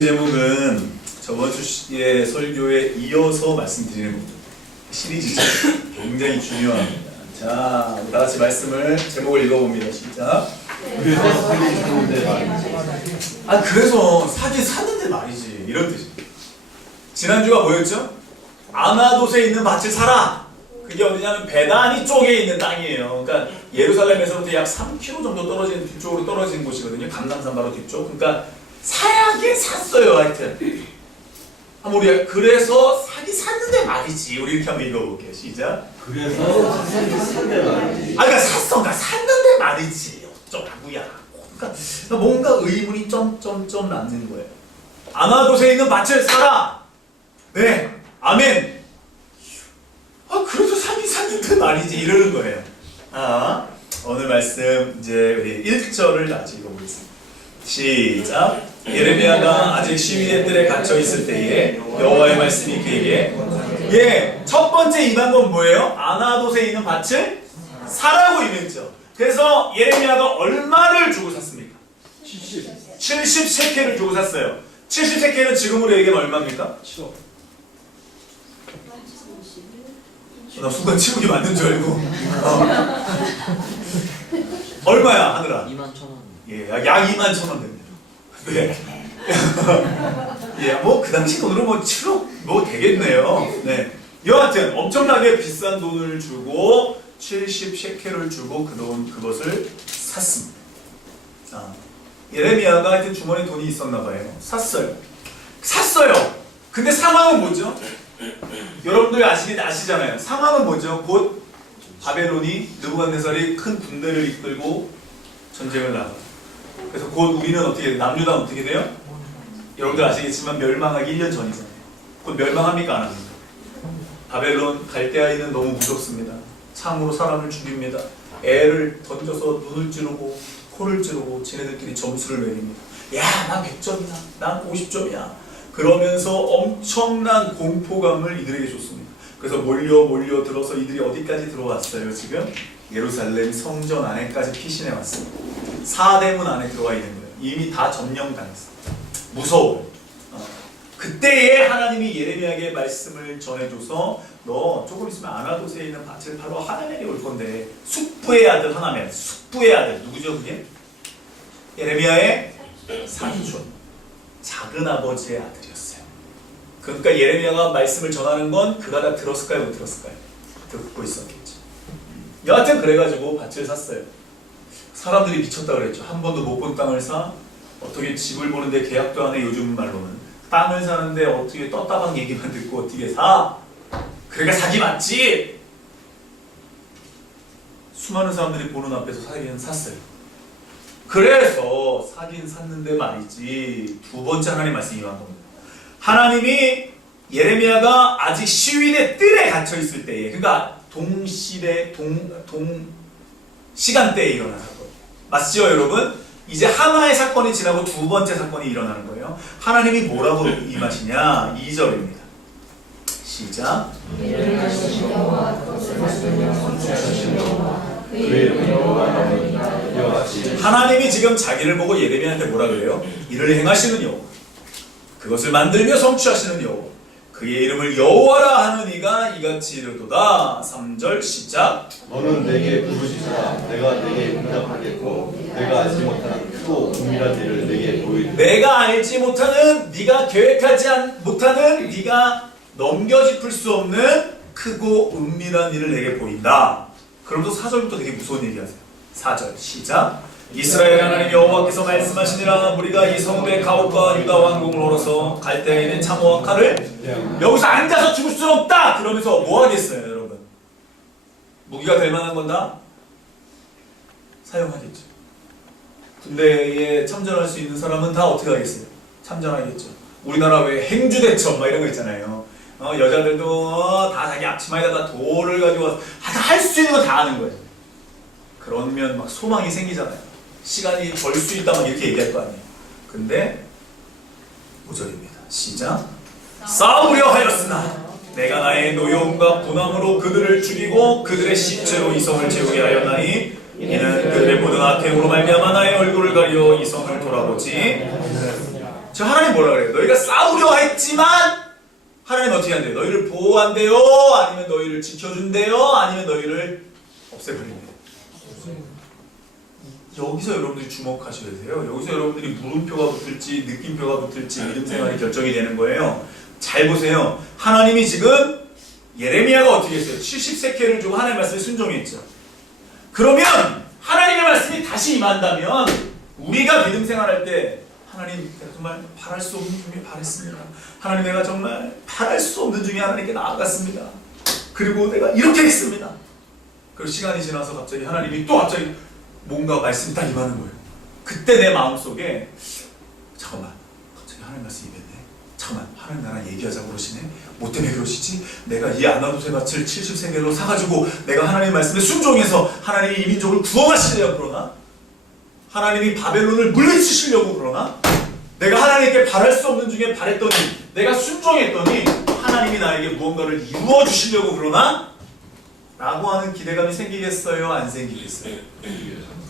제목은 저번 주의 설교에 이어서 말씀드리는 겁니다. 시리즈죠. 굉장히 중요합니다. 자, 다 같이 말씀을 제목을 읽어봅니다. 시작. 그래서 사기 샀는데 말이지. 그래서 사기 샀는데 말이지. 이런 뜻이에요. 지난주가 뭐였죠? 아나돗에 있는 밭을 사라. 그게 어디냐면 베다니 쪽에 있는 땅이에요. 그러니까 예루살렘에서부터 약 3km 정도 떨어진 뒤쪽으로 떨어진 곳이거든요. 감람산 바로 뒤쪽. 그러니까 사야게 샀어요. 하여튼 우리 그래서 사기 샀는데 말이지. 우리 이렇게 한번 읽어볼게요. 시작. 그래서 사기 샀는데 말이지. 그러니까 그러니까 샀는데 말이지. 어쩌라고야. 그러니까 뭔가 의문이 점점점 남는 거예요. 아나돗에 있는 밭을 사라. 네, 아멘. 그래도 사기 샀는데 말이지. 이러는 거예요. 오늘 말씀 이제 우리 1절을 같이 읽어보겠습니다. 시작. 예레미야가 아직 시위대 뜰에 갇혀 있을 때에 여호와의 말씀이 그에게 첫 번째 임한 건 뭐예요? 아나돗에 있는 밭을 사라고 임했죠. 그래서 예레미야가 얼마를 주고 샀습니까? 70 세켈을 주고 샀어요. 70 세켈은 지금으로 얘기하면 얼마입니까? 7억. 나 순간 7억이 맞는 줄 알고. 얼마야 하늘아? 21,000원. 예, 약 21,000원 됩니다. 네. 예, 뭐 그 당시 돈으로 뭐 7억 뭐 되겠네요. 네. 여하튼 엄청나게 비싼 돈을 주고 70 셰켈을 주고 그것을 샀습니다. 예레미야가 하여튼 주머니에 돈이 있었나 봐요. 샀어요. 근데 상황은 뭐죠? 여러분들 아시잖아요. 상황은 뭐죠? 곧 바벨론이 느부갓네살이 큰 군대를 이끌고 전쟁을 나가요. 그래서 곧 우리는 남유다는 어떻게 돼요? 여러분들 아시겠지만 멸망하기 1년 전이잖아요. 곧 멸망합니까? 안 합니까? 바벨론 갈대아인은 너무 무섭습니다. 창으로 사람을 죽입니다. 애를 던져서 눈을 찌르고 코를 찌르고 지네들끼리 점수를 매깁니다. 야, 난 100점이야. 난 50점이야. 그러면서 엄청난 공포감을 이들에게 줬습니다. 그래서 몰려 들어서 이들이 어디까지 들어왔어요? 지금 예루살렘 성전 안에까지 피신해 왔습니다. 사대문 안에 들어와 있는 거예요. 이미 다 점령당했어요. 무서워요. 그때에 하나님이 예레미야에게 말씀을 전해줘서 너 조금 있으면 아나돗에 있는 밭을 바로 하나멜이 올 건데 숙부의 아들 하나멜, 숙부의 아들 누구죠 그게? 예레미야의 사촌, 작은 아버지의 아들이었어요. 그러니까 예레미야가 말씀을 전하는 건 그가 다 들었을까요? 못 들었을까요? 듣고 있었겠죠. 여하튼 그래가지고 밭을 샀어요. 사람들이 미쳤다 그랬죠. 한 번도 못 본 땅을 사? 어떻게 집을 보는데 계약도 안 해? 요즘 말로는 땅을 사는데 어떻게 떴다방 얘기만 듣고 어떻게 사? 그러니까 사기 맞지? 수많은 사람들이 보는 앞에서 사기는 샀어요. 그래서 사긴 샀는데 말이지 두 번째 하나님 말씀이 임한 겁니다. 하나님이 예레미야가 아직 시위대 뜰에 갇혀 있을 때에, 그러니까 시간대에 일어난 사건. 맞죠 여러분? 이제 하나의 사건이 지나고 두 번째 사건이 일어나는 거예요. 하나님이 뭐라고 임하시냐? 2절입니다. 시작. 하나님이 지금 자기를 보고 예레미야한테 뭐라 그래요? 이를 행하시는 여호와, 그것을 만들며 성취하시는 여호와, 그의 이름을 여호와라 하는 이가 이같이 이르도다. 3절 시작. 너는 내게 부르시라. 내가 내게 응답하겠고 내가 알지 못하는 크고 은밀한 일을 내게 보이리라. 내가 알지 못하는, 네가 계획하지 못하는, 네가 넘겨짚을 수 없는 크고 은밀한 일을 내게 보인다. 그러면서 4절부터 되게 무서운 얘기하세요. 4절 시작. 이스라엘 하나님 여호와께서 말씀하시니라. 우리가 이 성읍의 가옥과 유다 왕궁을 헐어서 갈대아에 있는 참호와 칼을 여기서 앉아서 죽을 수는 없다. 그러면서 뭐 하겠어요 여러분? 무기가 될 만한 건 다 사용하겠죠. 군대에 참전할 수 있는 사람은 다 어떻게 하겠어요? 참전하겠죠. 우리나라 왜 행주대첩 막 이런 거 있잖아요. 여자들도 다 자기 앞치마에다 다 돌을 가지고 할 수 있는 거 다 하는 거예요. 그러면 막 소망이 생기잖아요. 시간이 벌 수 있다 막 이렇게 얘기할 거 아니에요. 근데 5절입니다. 시작. 싸우려 하였으나 내가 나의 노여움과 분함으로 그들을 죽이고 그들의 시체로 이 성을 채우게 하였나니 이는 그들의 모든 악행으로 말미암아 나의 얼굴을 가려 이 성을 돌아보지 저 하나님 뭐라 그래요? 너희가 싸우려 했지만 하나님 어떻게 한대요? 너희를 보호한대요? 아니면 너희를 지켜준대요? 아니면 너희를 없애버린대요? 여기서 여러분들이 주목하셔야 돼요. 여기서 여러분들이 물음표가 붙을지 느낌표가 붙을지 믿음 생활이 결정이 되는 거예요. 잘 보세요. 하나님이 지금 예레미야가 어떻게 했어요? 70세켈을 주고 하나님의 말씀에 순종했죠. 그러면 하나님의 말씀이 다시 임한다면 우리가 믿음 생활할 때 하나님, 내가 정말 바랄 수 없는 중에 바랬습니다. 하나님, 내가 정말 바랄 수 없는 중에 하나님께 나아갔습니다. 그리고 내가 이렇게 했습니다. 그리고 시간이 지나서 갑자기 하나님이 또 갑자기 뭔가 말씀이 딱 임하는 거예요. 그때 내 마음속에 잠깐만, 갑자기 하나님 말씀이 임했네. 잠깐만, 하나님 나랑 얘기하자고 그러시네. 뭐 때문에 그러시지? 내가 이 아나도세 밭을 70세겔로 사가지고 내가 하나님의 말씀에 순종해서 하나님이 이 민족을 구원하시려고 그러나? 하나님이 바벨론을 물리치시려고 그러나? 내가 하나님께 바랄 수 없는 중에 바랬더니 내가 순종했더니 하나님이 나에게 무언가를 이루어 주시려고 그러나? 라고 하는 기대감이 생기겠어요? 안 생기겠어요?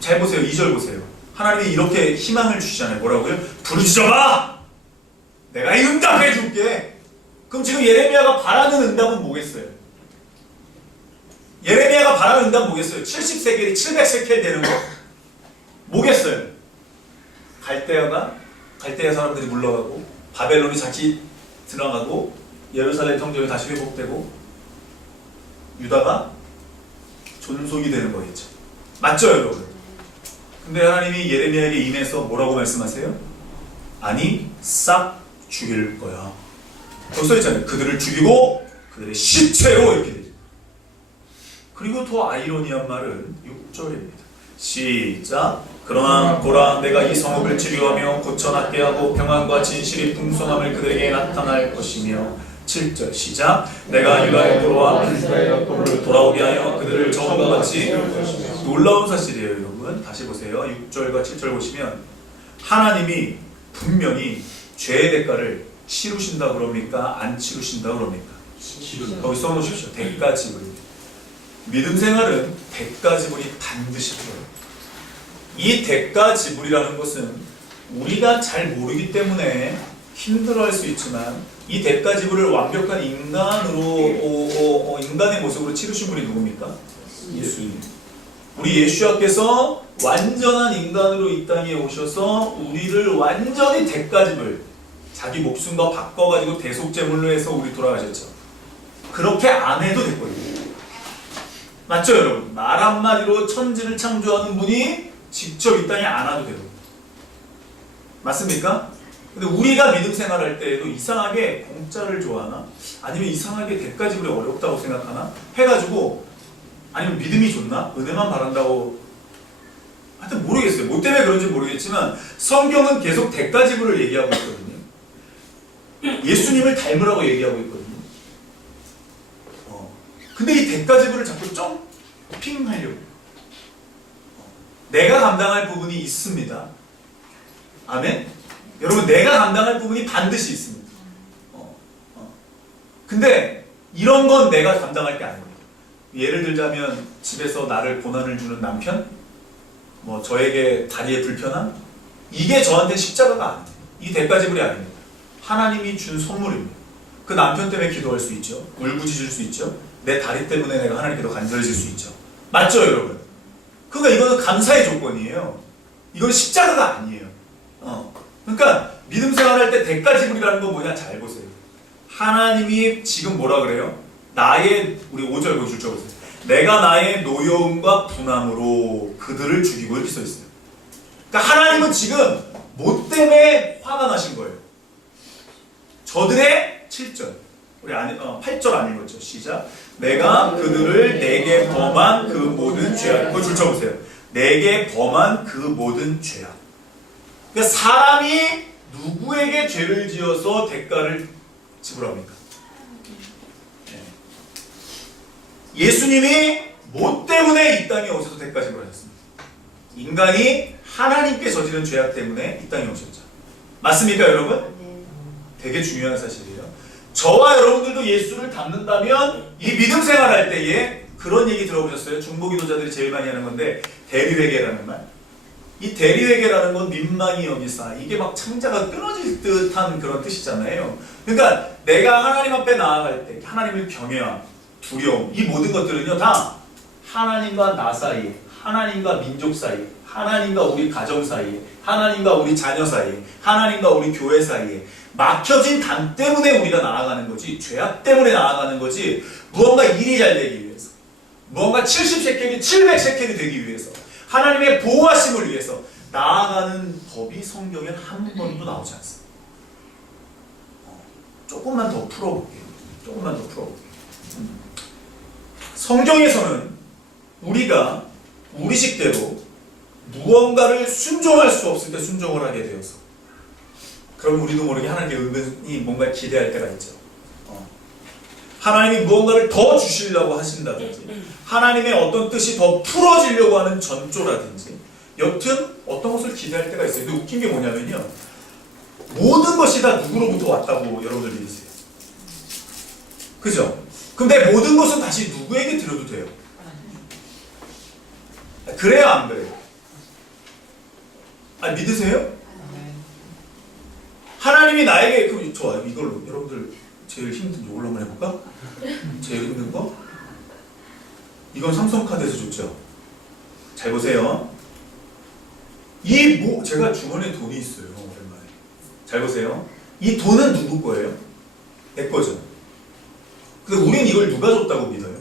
잘 보세요. 2절 보세요. 하나님이 이렇게 희망을 주시잖아요. 뭐라고요? 부르짖어봐! 내가 응답해 줄게. 그럼 지금 예레미야가 바라는 응답은 뭐겠어요? 예레미야가 바라는 응답은 뭐겠어요? 70세겔이 700세켈 되는 거 뭐겠어요? 갈대아 사람들이 물러가고 바벨론이 다시 들어가고 예루살렘 성전이 다시 회복되고 유다가 존속이 되는 거겠죠. 맞죠, 여러분? 근데 하나님이 예레미야에게 임해서 뭐라고 말씀하세요? 아니, 싹 죽일 거야. 거기 써있잖아요. 그들을 죽이고 그들의 시체로 이렇게 되죠. 그리고 더 아이러니한 말은 6절입니다. 시작. 그러나 보라, 내가 이 성읍을 치료하며 고쳐낫게 하고 평안과 진실이 풍성함을 그들에게 나타날 것이며 7절 시작. 내가 유다의 도로와 도를 돌아오게 하여 그들을 처음과 같이. 놀라운 사실이에요, 여러분. 다시 보세요. 6절과 7절 보시면 하나님이 분명히 죄의 대가를 치르신다 그럽니까? 안 치르신다 그럽니까? 거기 써놓으십시오. 대가 지불입니다. 믿음 생활은 대가 지불이 반드시 필요해요. 이 대가 지불이라는 것은 우리가 잘 모르기 때문에 힘들어할 수 있지만 이 대가 지불을 완벽한 인간으로 인간의 모습으로 치르신 분이 누굽니까? 예수님. 우리 예수님께서 완전한 인간으로 이 땅에 오셔서 우리를 완전히 대가 지불, 자기 목숨과 바꿔가지고 대속제물로 해서 우리 돌아가셨죠. 그렇게 안 해도 됐거든요. 맞죠, 여러분? 말 한마디로 천지를 창조하는 분이 직접 이 땅에 안 와도 되고. 맞습니까? 근데 우리가 믿음 생활할 때에도 이상하게 공짜를 좋아하나? 아니면 이상하게 대가 지불이 어렵다고 생각하나? 해가지고 아니면 믿음이 좋나? 은혜만 바란다고. 하여튼 모르겠어요. 뭐 때문에 그런지 모르겠지만 성경은 계속 대가 지불을 얘기하고 있거든요. 예수님을 닮으라고 얘기하고 있거든요. 근데 이 대가 지불을 자꾸 점핑하려고. 내가 감당할 부분이 있습니다. 아멘? 여러분, 내가 감당할 부분이 반드시 있습니다. 근데 이런 건 내가 감당할 게 아닙니다. 예를 들자면 집에서 나를 고난을 주는 남편, 뭐 저에게 다리에 불편함, 이게 저한테 십자가가 아닙니다. 이 대가 지불이 아닙니다. 하나님이 준 선물입니다. 그 남편 때문에 기도할 수 있죠. 울부짖을 수 있죠. 내 다리 때문에 내가 하나님께도 간절해질 수 있죠. 맞죠, 여러분? 그러니까 이거는 감사의 조건이에요. 이건 십자가가 아니에요. 그러니까 믿음 생활할 때 대가 지불이라는 건 뭐냐? 잘 보세요. 하나님이 지금 뭐라 그래요? 우리 5절 보실 줄 보세요. 내가 나의 노여움과 분함으로 그들을 죽이고 이렇게 써 있어요. 그러니까 하나님은 지금 뭐 때문에 화가 나신 거예요? 저들의 7절. 우리 8절 안 읽었죠? 시작. 내가 그들을 내게 범한 그 모든 죄악. 그거 줄 쳐보세요. 내게 범한 그 모든 죄악. 그러니까 사람이 누구에게 죄를 지어서 대가를 지불합니까? 예수님이 뭐 때문에 이 땅에 오셔서 대가 지불하셨습니까? 인간이 하나님께 저지른 죄악 때문에 이 땅에 오셨죠. 맞습니까, 여러분? 되게 중요한 사실이에요. 저와 여러분들도 예수를 닮는다면 이 믿음 생활할 때에 그런 얘기 들어보셨어요? 중보기도자들이 제일 많이 하는 건데 대리회개라는 말. 이 대리회개라는 건 민망히 여기사 이게 막 창자가 끊어질 듯한 그런 뜻이잖아요. 그러니까 내가 하나님 앞에 나아갈 때 하나님을 경외함, 두려움 이 모든 것들은요 다 하나님과 나 사이에, 하나님과 민족 사이에, 하나님과 우리 가정 사이에, 하나님과 우리 자녀 사이에, 하나님과 우리 교회 사이에 막혀진 단 때문에 우리가 나아가는 거지 죄악 때문에 나아가는 거지 무언가 일이 잘 되기 위해서 무언가 70세켈이 700세켈이 되기 위해서 하나님의 보호하심을 위해서 나아가는 법이 성경에 한 번도 나오지 않습니다. 조금만 더 풀어볼게요. 조금만 더 풀어볼게요. 성경에서는 우리가 우리 식대로 무언가를 순종할 수 없을 때 순종을 하게 되어서 그럼 우리도 모르게 하나님께 은근히 뭔가 기대할 때가 있죠. 하나님이 무언가를 더 주시려고 하신다든지 하나님의 어떤 뜻이 더 풀어지려고 하는 전조라든지 여튼 어떤 것을 기대할 때가 있어요. 근데 웃긴 게 뭐냐면요. 모든 것이 다 누구로부터 왔다고 여러분들 믿으세요. 그죠? 근데 모든 것은 다시 누구에게 드려도 돼요. 그래요 안 그래요? 믿으세요? 하나님이 나에게 좋아요. 이걸로 여러분들 제일 힘든 이걸로 한번 해볼까? 제일 힘든 거? 이건 삼성카드에서 줬죠. 잘 보세요. 제가 주머니에 돈이 있어요. 오랜만에. 잘 보세요. 이 돈은 누구 거예요? 내 거죠. 근데 우린 이걸 누가 줬다고 믿어요?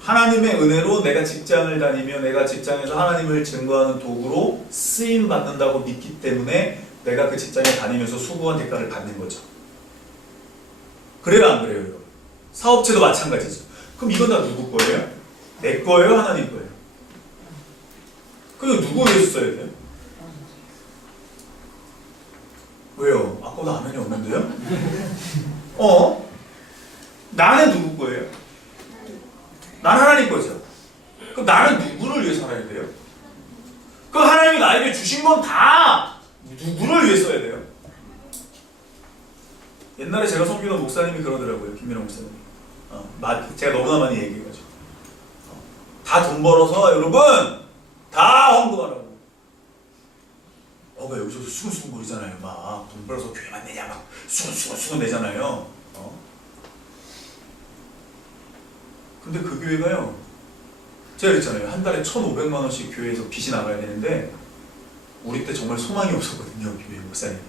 하나님의 은혜로 내가 직장을 다니며 내가 직장에서 하나님을 증거하는 도구로 쓰임 받는다고 믿기 때문에 내가 그 직장에 다니면서 수고한 대가를 받는 거죠. 그래요 안 그래요? 여러분? 사업체도 마찬가지죠. 그럼 이건 다 누구 거예요? 내 거예요? 하나님 거예요? 그럼 누구 위해서 써야 돼요? 왜요? 아까도 아멘이 없는데요? 나는 누구 거예요? 난 하나님 거죠. 그럼 나는 누구를 위해 살아야 돼요? 그럼 하나님이 나에게 주신 건 다 누구를 위해 써야 돼요? 옛날에 제가 섬기던 목사님이 그러더라고요. 김민호 목사님. 제가 너무나 많이 얘기해가지고. 다 돈 벌어서 여러분 다 헌금하라고. 막 여기서 수근수근 거리잖아요. 막 돈 벌어서 교회만 내냐 막 수근수근 내잖아요. 근데 그 교회가요. 제가 그랬잖아요. 한 달에 1,500만 원씩 교회에서 빚이 나가야 되는데 우리 때 정말 소망이 없었거든요. 교회 목사님이.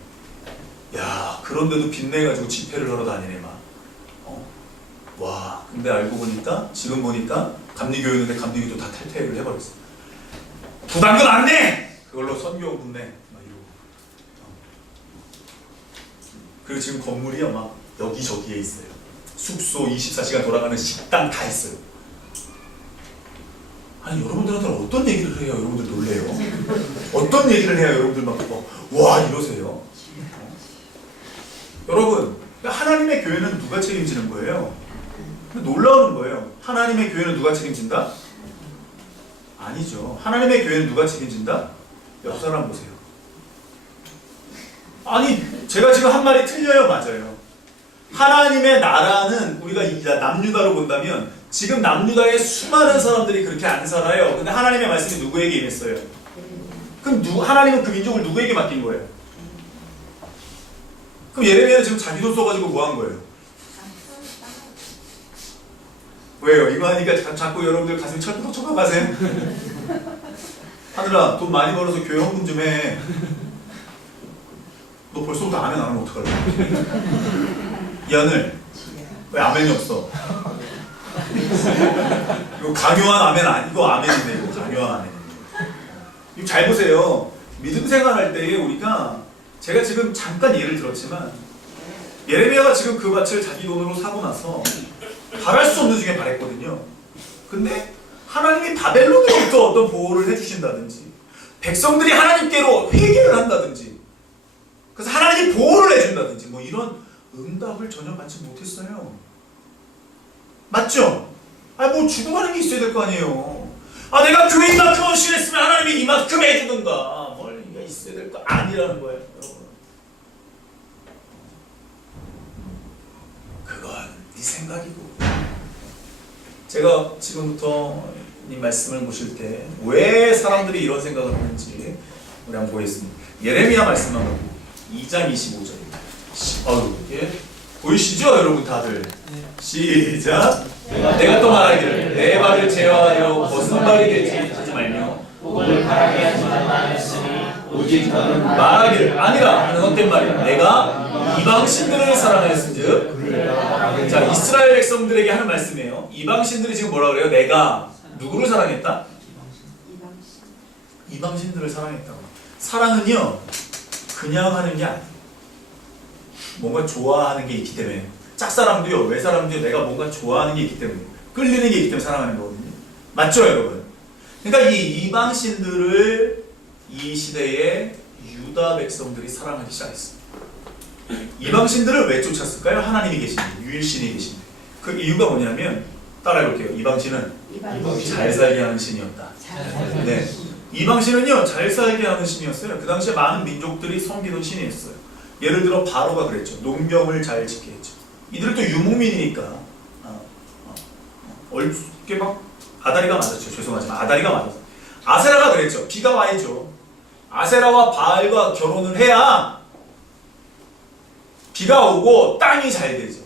야, 그런데도 빚내가지고 집회를 하러 다니네 막. 와, 근데 알고 보니까 지금 보니까 감리교회였는데 감리교도 다 탈퇴를 해버렸어. 부담금 안 내! 그걸로 선교금 내. 막 이러고. 그리고 지금 건물이요 막 여기저기에 있어요. 숙소 24시간 돌아가는 식당 다 있어요. 아니 여러분들한테는 어떤 얘기를 해야 여러분들 놀래요? 어떤 얘기를 해야 여러분들 막 와 이러세요? 여러분 하나님의 교회는 누가 책임지는 거예요? 놀라운 거예요. 하나님의 교회는 누가 책임진다? 아니죠. 하나님의 교회는 누가 책임진다? 옆 사람 보세요. 아니 제가 지금 한 말이 틀려요? 맞아요. 하나님의 나라는 우리가 남유다로 본다면 지금 남유다의 수많은 사람들이 그렇게 안 살아요. 근데 하나님의 말씀이 누구에게 임했어요? 그럼 하나님은 그 민족을 누구에게 맡긴 거예요? 그럼 예레미야는 지금 자기 돈 써가지고 뭐 한 거예요? 왜요? 이거 하니까 자꾸 여러분들 가슴이 철컥철컥 하세요? 하늘아 돈 많이 벌어서 교회 헌금 좀 해. 너 벌써부터 아멘 안 하면 어떡할래? 이 하늘 왜 아멘이 없어? 이거 강요한 아멘 아니 이거 아멘인데 이거 강요한 아멘. 이거 잘 보세요. 믿음 생활할 때에 우리가 제가 지금 잠깐 예를 들었지만 예레미야가 지금 그 밭을 자기 돈으로 사고 나서 바랄 수 없는 중에 바랬거든요. 근데 하나님이 바벨론으로부터 어떤 보호를 해주신다든지 백성들이 하나님께로 회개를 한다든지 그래서 하나님이 보호를 해준다든지 뭐 이런 응답을 전혀 받지 못했어요. 맞죠? 뭐 주고하는 게 있어야 될 거 아니에요. 내가 교회 이만큼 헌신했으면 하나님이 이만큼 해주든가 뭘 이게 있어야 될 거 아니라는 거예요. 여러분. 그건 네 생각이고 제가 지금부터 이 말씀을 보실 때 왜 사람들이 이런 생각을 하는지 우리 한번 보겠습니다. 예레미야 말씀 한번 2장 25절입니다. 예? 보이시죠 여러분 다들? 시작. 내가 또 말하기를 내 발을 제어하여 벗은 발이 되지 하지 말며 복을 바라게 하지 말라 했으니 오직 나는 말하기를 아니라 하는 헛된 말이야. 내가 이방신들을 사랑하였은즉. 자, 이스라엘 백성들에게 하는 말씀이에요. 이방신들이 지금 뭐라 그래요? 내가 누구를 사랑했다? 이방신들을 사랑했다고. 사랑은요 그냥 하는 게 아니에요. 뭔가 좋아하는 게 있기 때문에. 짝사랑도요, 외사랑도요, 내가 뭔가 좋아하는 게 있기 때문에, 끌리는 게 있기 때문에 사랑하는 거거든요. 맞죠 여러분? 그러니까 이 이방신들을 이 시대에 유다 백성들이 사랑하기 시작했습니다. 이방신들을 왜 쫓았을까요? 하나님이 계신데, 유일신이 계신데. 그 이유가 뭐냐면 따라해볼게요. 이방신은 잘 살게 하는 신이었다. 네. 이방신은요 잘 살게 하는 신이었어요. 그 당시에 많은 민족들이 섬기던 신이었어요. 예를 들어 바로가 그랬죠. 농경을 잘 짓게 했죠. 이들은 또 유목민이니까 얼게 막 아다리가 맞았죠. 죄송하지만 아다리가 맞았어요. 아세라가 그랬죠. 비가 와야죠. 아세라와 바알과 결혼을 해야 비가 오고 땅이 잘 되죠.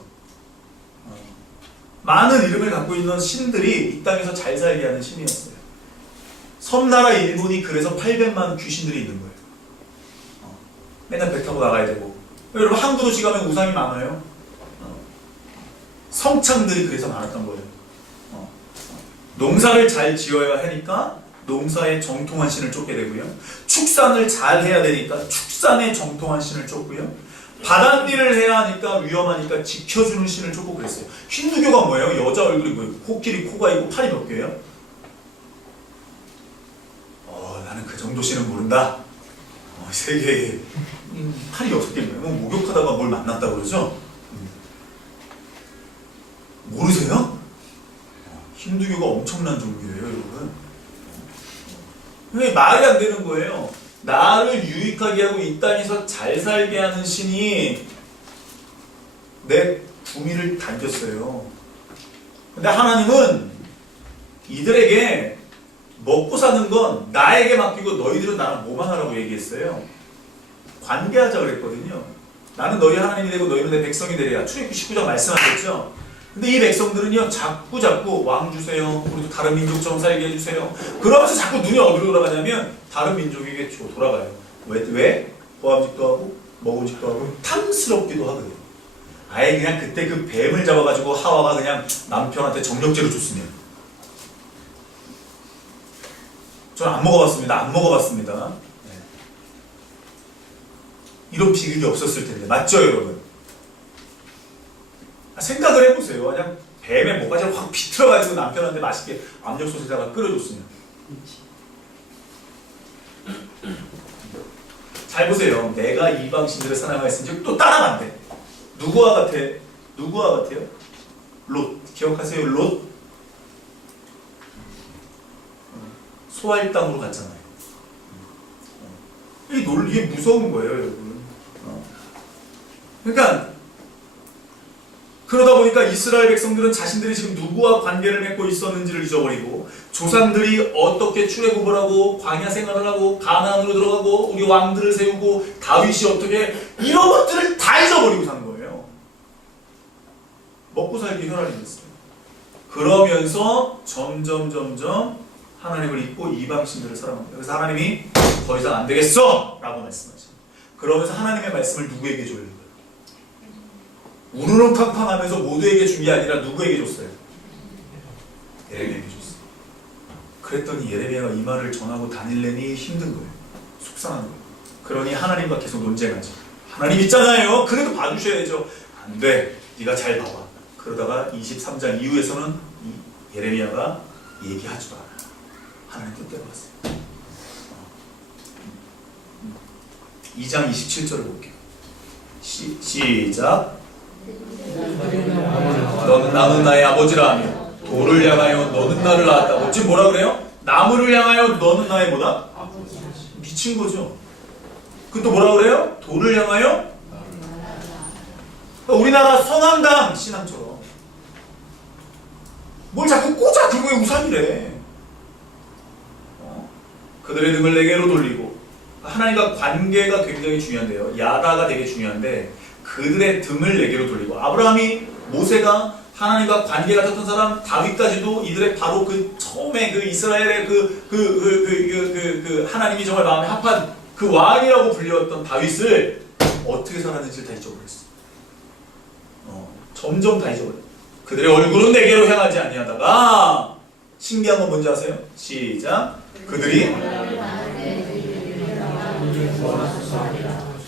많은 이름을 갖고 있는 신들이 이 땅에서 잘 살게 하는 신이었어요. 섬나라 일본이 그래서 800만 귀신들이 있는 거예요. 맨날 배 타고 나가야 되고. 여러분 항구도시 가면 우상이 많아요. 성창들이 그래서 많았던 거예요. 농사를 잘 지어야 하니까 농사에 정통한 신을 쫓게 되고요. 축산을 잘 해야 되니까 축산에 정통한 신을 쫓고요. 바닷일을 해야 하니까 위험하니까 지켜주는 신을 쫓고 그랬어요. 힌두교가 뭐예요? 여자 얼굴이 뭐예요? 코끼리 코가 있고 팔이 몇 개예요? 나는 그 정도 신은 모른다. 세계에 팔이 6개인가요? 목욕하다가 뭘 만났다고 그러죠? 모르세요? 힌두교가 엄청난 종교예요, 여러분. 말이 안 되는 거예요. 나를 유익하게 하고 이 땅에서 잘 살게 하는 신이 내 구미를 당겼어요. 근데 하나님은 이들에게 먹고 사는 건 나에게 맡기고 너희들은 나랑 뭐만 하라고 얘기했어요. 관계하자 그랬거든요. 나는 너희 하나님이 되고 너희는 내 백성이 되리라. 출애굽기 19장 말씀하셨죠. 근데 이 백성들은요 자꾸 왕 주세요. 우리도 다른 민족처럼 살게 해주세요. 그러면서 자꾸 눈이 어디로 돌아가냐면 다른 민족에게 돌아가요. 왜? 보암직도 하고 먹음직도 하고 탐스럽기도 하거든요. 아예 그냥 그때 그 뱀을 잡아가지고 하와가 그냥 남편한테 정력제로 줬으면. 저는 안 먹어봤습니다. 네. 이런 비극이 없었을 텐데 맞죠 여러분? 생각을 해보세요. 그냥 뱀의 목까지 확 비틀어가지고 남편한테 맛있게 압력솥에다가 끓여줬으면. 잘 보세요. 내가 이방신들을 사랑하였으니 또 따라간대. 누구와 같아요? 롯. 기억하세요? 롯? 소알 땅으로 갔잖아요. 이게 무서운 거예요, 여러분. 그러니까 그러다 보니까 이스라엘 백성들은 자신들이 지금 누구와 관계를 맺고 있었는지를 잊어버리고 조상들이 어떻게 출애굽을 하고 광야 생활을 하고 가나안으로 들어가고 우리 왕들을 세우고 다윗이 어떻게 이런 것들을 다 잊어버리고 산 거예요. 먹고 살기 혈안이 됐어요. 그러면서 점점 하나님을 잊고 이방신들을 사랑합니다. 그래서 하나님이 더 이상 안 되겠어! 라고 말씀하죠. 그러면서 하나님의 말씀을 누구에게 줘요? 우르릉팡팡하면서 모두에게 준 게 아니라 누구에게 줬어요? 예레미야에게 줬어요. 그랬더니 예레미야가 이 말을 전하고 다닐래니 힘든 거예요. 속상한 거예요. 그러니 하나님과 계속 논쟁하죠. 하나님 있잖아요. 그래도 봐주셔야죠. 안 돼. 네가 잘 봐봐. 그러다가 23장 이후에서는 예레미야가 얘기하지도 않아요. 하나님 뜻대로 갔어요. 2장 27절을 볼게요. 시작. 나는 나의 아버지라 하며 돌을 향하여 너는 나를 낳았다고. 지금 뭐라 그래요? 나무를 향하여 너는 나의 뭐다? 미친 거죠. 그또 뭐라 그래요? 돌을 향하여? 우리나라 성황당 신앙처럼 뭘 자꾸 꽂아 그거에 우상이래. 그들의 등을 내게로 돌리고 하나님과 관계가 굉장히 중요한데요. 야다가 되게 중요한데 그들의 등을 내게로 돌리고 아브라함이 모세가 하나님과 관계가 좋던 사람 다윗까지도 이들의 바로 그 처음에 그 이스라엘의 그 하나님이 정말 마음에 합한 그 왕이라고 불렸던 다윗을 어떻게 살았는지를 다 잊어버렸어. 점점 다 잊어버려. 그들의 얼굴은 내게로 향하지 아니하다가 신기한 건 뭔지 아세요? 시작. 그들이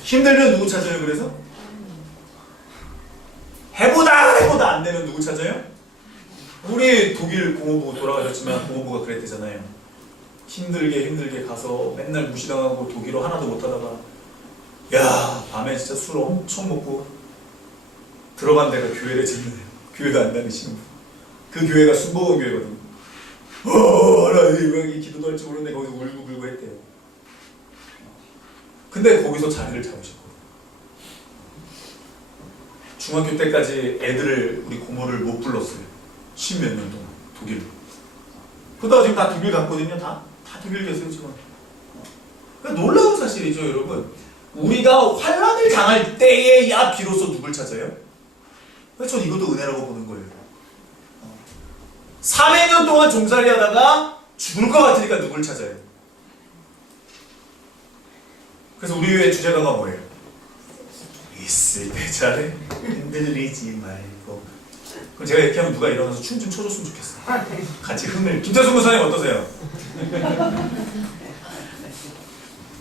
힘들면 누구 찾아요? 그래서 해보다 안 되면 누구 찾아요? 우리 독일 공업부 돌아가셨지만 공업부가 그랬대잖아요. 힘들게 가서 맨날 무시당하고 독일어 하나도 못하다가 야 밤에 진짜 술 엄청 먹고 들어간 데가 교회를 짓는 교회가 안 다니시는 분. 그 교회가 순복음 교회거든요. 하나님 기도도 할 줄 모르는데 거기서 울고 했대요. 근데 거기서 자리를 잡으셨거든요. 중학교 때까지 애들을 우리 고모를 못 불렀어요. 10몇 년 동안 독일로. 그러다가 지금 다 독일 갔거든요. 다 독일 계세요 지금. 그러니까 놀라운 사실이죠 여러분. 우리가 환난을 당할 때에야 비로소 누굴 찾아요? 그래서 전 이것도 은혜라고 보는 거예요. 400년 동안 종살이 하다가 죽을 것 같으니까 누굴 찾아요? 그래서 우리 교회 주제가가 뭐예요? 있을 때 잘해 흔들리지 말고. 그럼 제가 이렇게 하면 누가 일어나서 춤 좀 춰줬으면 좋겠어요. 같이 흥을. 김태수 목사님 어떠세요?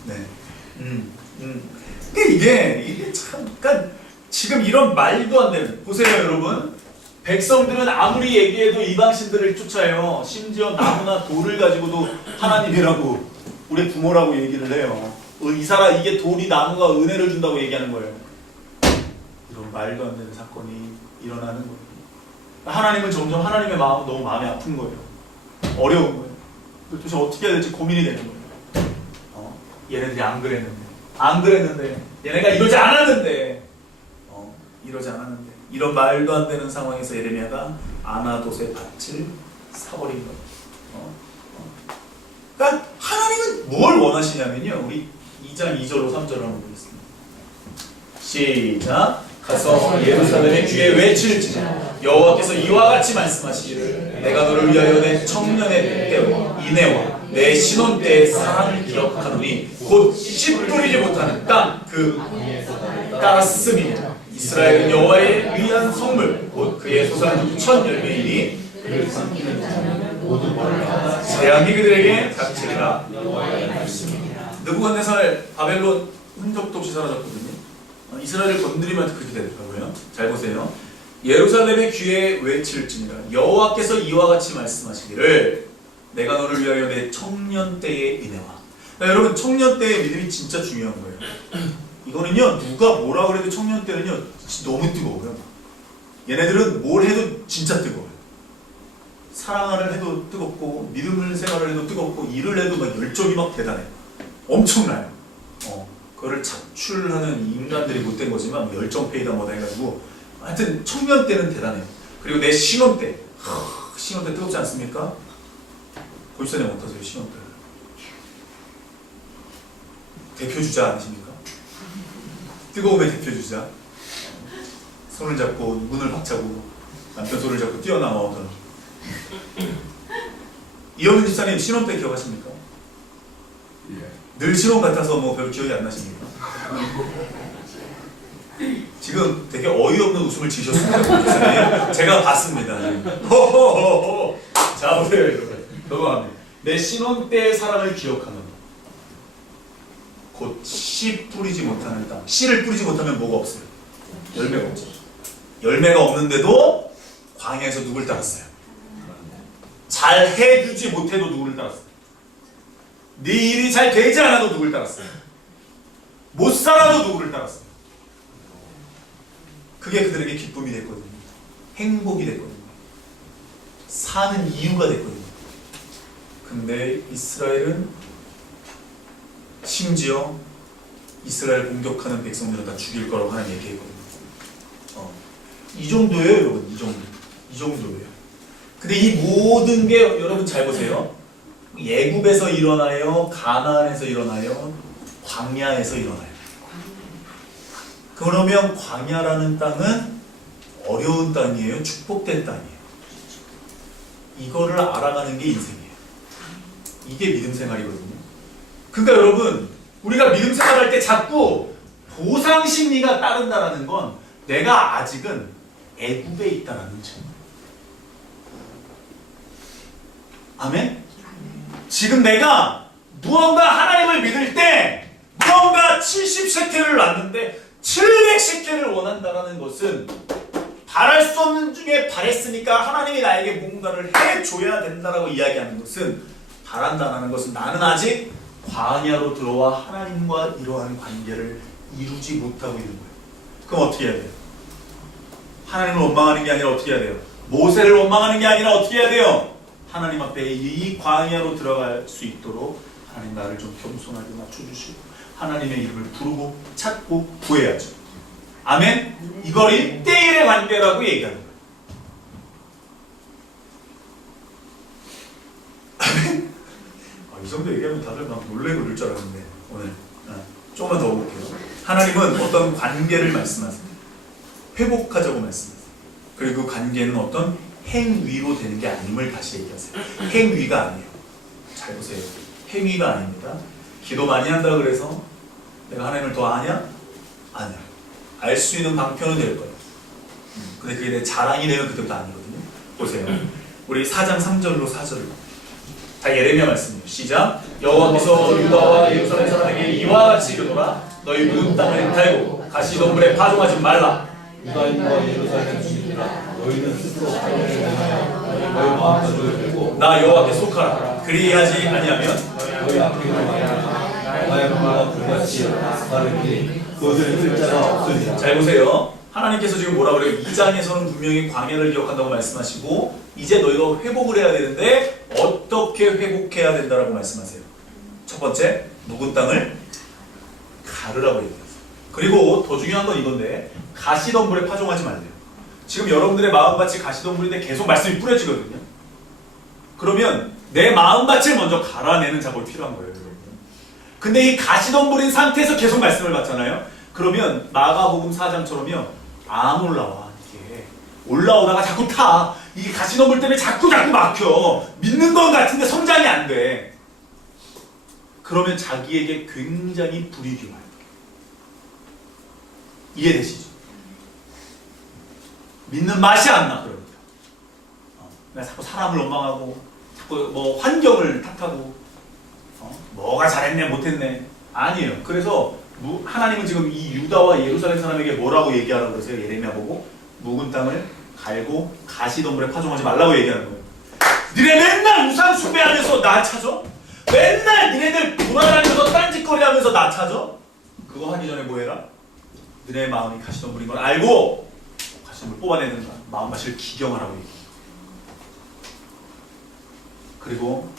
네. 그러니까 이게 참, 그러니까 지금 이런 말도 안 되는. 보세요 여러분. 백성들은 아무리 얘기해도 이방신들을 쫓아요. 심지어 나무나 돌을 가지고도 하나님이라고 우리 부모라고 얘기를 해요. 이 사람 이게 돌이 나무가 은혜를 준다고 얘기하는 거예요. 이런 말도 안 되는 사건이 일어나는 거예요. 하나님은 점점 하나님의 마음 너무 마음이 아픈 거예요. 어려운 거예요. 도대체 어떻게 해야 될지 고민이 되는 거예요. 얘네들이 안 그랬는데 얘네가 이러지 않았는데 이런 말도 안 되는 상황에서 예레미야가 아나돗의 밭을 사버린 거예요. 그러니까 하나님은 뭘 원하시냐면요. 우리 2장 2절로 3절을 한번 보겠습니다. 시작. 가서 예루살렘의 귀에 외칠지라 여호와께서 이와 같이 말씀하시기를 내가 너를 위하여 내 청년의 때와 이내와 내 신혼 때의 사랑을 기억하노니 곧 씨 뿌리지 못하는 땅 그 따랐음이니라. 이스라엘은 여호와의 위한 성물 곧 그의 소산 천 열매이니 그를 삼키는 자는 모두 벌을 재앙이 그들에게 닥치리라. 느부갓네살 바벨론 흔적도 없이 사라졌거든요. 이스라엘을 건드리면 그렇게 되더라고요. 잘 보세요. 예루살렘의 귀에 외칠지니라 여호와께서 이와 같이 말씀하시기를 내가 너를 위하여 내 청년 때의 인애와. 그러니까 여러분 청년 때의 믿음이 진짜 중요한 거예요. 이거는요 누가 뭐라 그래도 청년 때는요 너무 뜨거워요. 얘네들은 뭘 해도 진짜 뜨거워요. 사랑을 해도 뜨겁고 믿음을 생활을 해도 뜨겁고 일을 해도 막 열정이 막 대단해요. 엄청나요. 그거를 착출하는 인간들이 못된 거지만 열정페이다 뭐다 해가지고 하여튼 청년 때는 대단해요. 그리고 내 신혼 때 신혼 때 뜨겁지 않습니까? 보시선님 어떠세요? 신혼 때 대표주자 아니십니까? 뜨거움의 대표주자. 손을 잡고 문을 박차고 남편 손을 잡고 뛰어나오던 이영훈 집사님 신혼 때 기억하십니까? 늘 신혼 같아서 뭐 별 기억이 안 나십니까? 지금 되게 어이없는 웃음을 지으셨습니다. 제가 봤습니다. 호호호호. 자 보세요 여러분. 넘어갑니다. 내 신혼 때의 사랑을 기억하는 곧 씨 뿌리지 못하는 땅. 씨를 뿌리지 못하면 뭐가 없어요? 열매가 없죠. 열매가 없는데도 광야에서 누굴 따랐어요? 잘 해주지 못해도 누구를 따랐어요? 네 일이 잘 되지 않아도 누굴 따랐어요? 못 살아도 누구를 따랐어요? 그게 그들에게 기쁨이 됐거든요. 행복이 됐거든요. 사는 이유가 됐거든요. 근데 이스라엘은 심지어 이스라엘 공격하는 백성들은 다 죽일 거라고 하나님 얘기했거든요. 이 정도예요 여러분. 이 정도예요. 근데 이 모든 게 여러분 잘 보세요. 예굽에서 일어나요? 가나안에서 일어나요? 광야에서 일어나요? 그러면 광야라는 땅은 어려운 땅이에요? 축복된 땅이에요? 이거를 알아가는 게 인생이에요. 이게 믿음 생활이거든요. 그러니까 여러분, 우리가 믿음 생활할 때 자꾸 보상 심리가 따른다는 건 내가 아직은 애굽에 있다라는 증거. 아멘? 지금 내가 무언가 하나님을 믿을 때 무언가 70세켈을 놨는데 700세켈을 원한다라는 것은 바랄 수 없는 중에 바랬으니까 하나님이 나에게 뭔가를 해줘야 된다라고 이야기하는 것은 바란다는 것은 나는 아직 광야로 들어와 하나님과 이러한 관계를 이루지 못하고 있는 거예요. 그럼 어떻게 해야 돼요? 하나님을 원망하는 게 아니라 어떻게 해야 돼요? 모세를 원망하는 게 아니라 어떻게 해야 돼요? 하나님 앞에 이 광야로 들어갈 수 있도록 하나님 나를 좀 겸손하게 맞춰주시고 하나님의 이름을 부르고 찾고 구해야죠. 아멘? 이걸 1대1의 관계라고 얘기하는 거예요. 아멘? 이 정도 얘기하면 다들 막 놀래고 그럴 줄 알았는데 오늘 조금만 더 볼게요. 하나님은 어떤 관계를 말씀하세요. 회복하자고 말씀하세요. 그리고 그 관계는 어떤 행위로 되는 게 아님을 다시 얘기하세요. 행위가 아니에요. 잘 보세요. 행위가 아닙니다. 기도 많이 한다 그래서 내가 하나님을 더 아냐? 아니야. 알 수 있는 방편은 될 거예요. 근데 그게 내 자랑이 되면 그때부터 아니거든요. 보세요. 우리 4장 3절로 4절을 다 예레미야 말씀이에요. 시작. 여호와께서 유다와 예루살렘 사람에게 이와 같이 이르노라. 너희 묻은 땅을 달고 가시덤불에 파종하지 말라. 유다인과 예루살렘 주민들아 너희는 스스로 하나님을 행하여 너희 마음가짐을 들고 나 여호와께 속하라. 그리하지 아니하면 너희 악행을 말하라. 나의 마음과 불같이 나를 기 그것을 쓸 자가 없으리라. 잘 보세요. 하나님께서 지금 뭐라 그래요? 2장에서는 분명히 광야를 기억한다고 말씀하시고 이제 너희가 회복을 해야 되는데 어떻게 회복해야 된다라고 말씀하세요. 첫 번째, 묵은 땅을 가르라고 얘기했어요. 그리고 더 중요한 건 이건데 가시덤불에 파종하지 말래요. 지금 여러분들의 마음밭이 가시덤불인데 계속 말씀이 뿌려지거든요. 그러면 내 마음밭을 먼저 갈아내는 작업이 필요한 거예요. 여러분. 근데 이 가시덤불인 상태에서 계속 말씀을 받잖아요. 그러면 마가복음 4장처럼요. 안 올라와. 이게 올라오다가 자꾸 타. 이게 가시덤불 때문에 자꾸 막혀. 믿는 것 같은데 성장이 안 돼. 그러면 자기에게 굉장히 불이익이 와요. 이해되시죠? 믿는 맛이 안 나. 그러니까 내가 자꾸 사람을 원망하고 자꾸 뭐 환경을 탓하고 뭐가 잘했네 못했네 아니에요. 그래서 하나님은 지금 이 유다와 예루살렘 사람에게 뭐라고 얘기하라고 그러세요? 예레미야 보고 묵은 땅을 갈고 가시덤불에 파종하지 말라고 얘기하는 거예요. 니네 맨날 우상 숭배하면서 나 찾아? 맨날 니네들 돌아다니면서 딴짓거리 하면서 나 찾아? 그거 하기 전에 뭐 해라? 너네 마음이 가시덤불인 걸 알고 가시덤불 뽑아내는 거야. 마음밭을 기경하라고 얘기해요. 그리고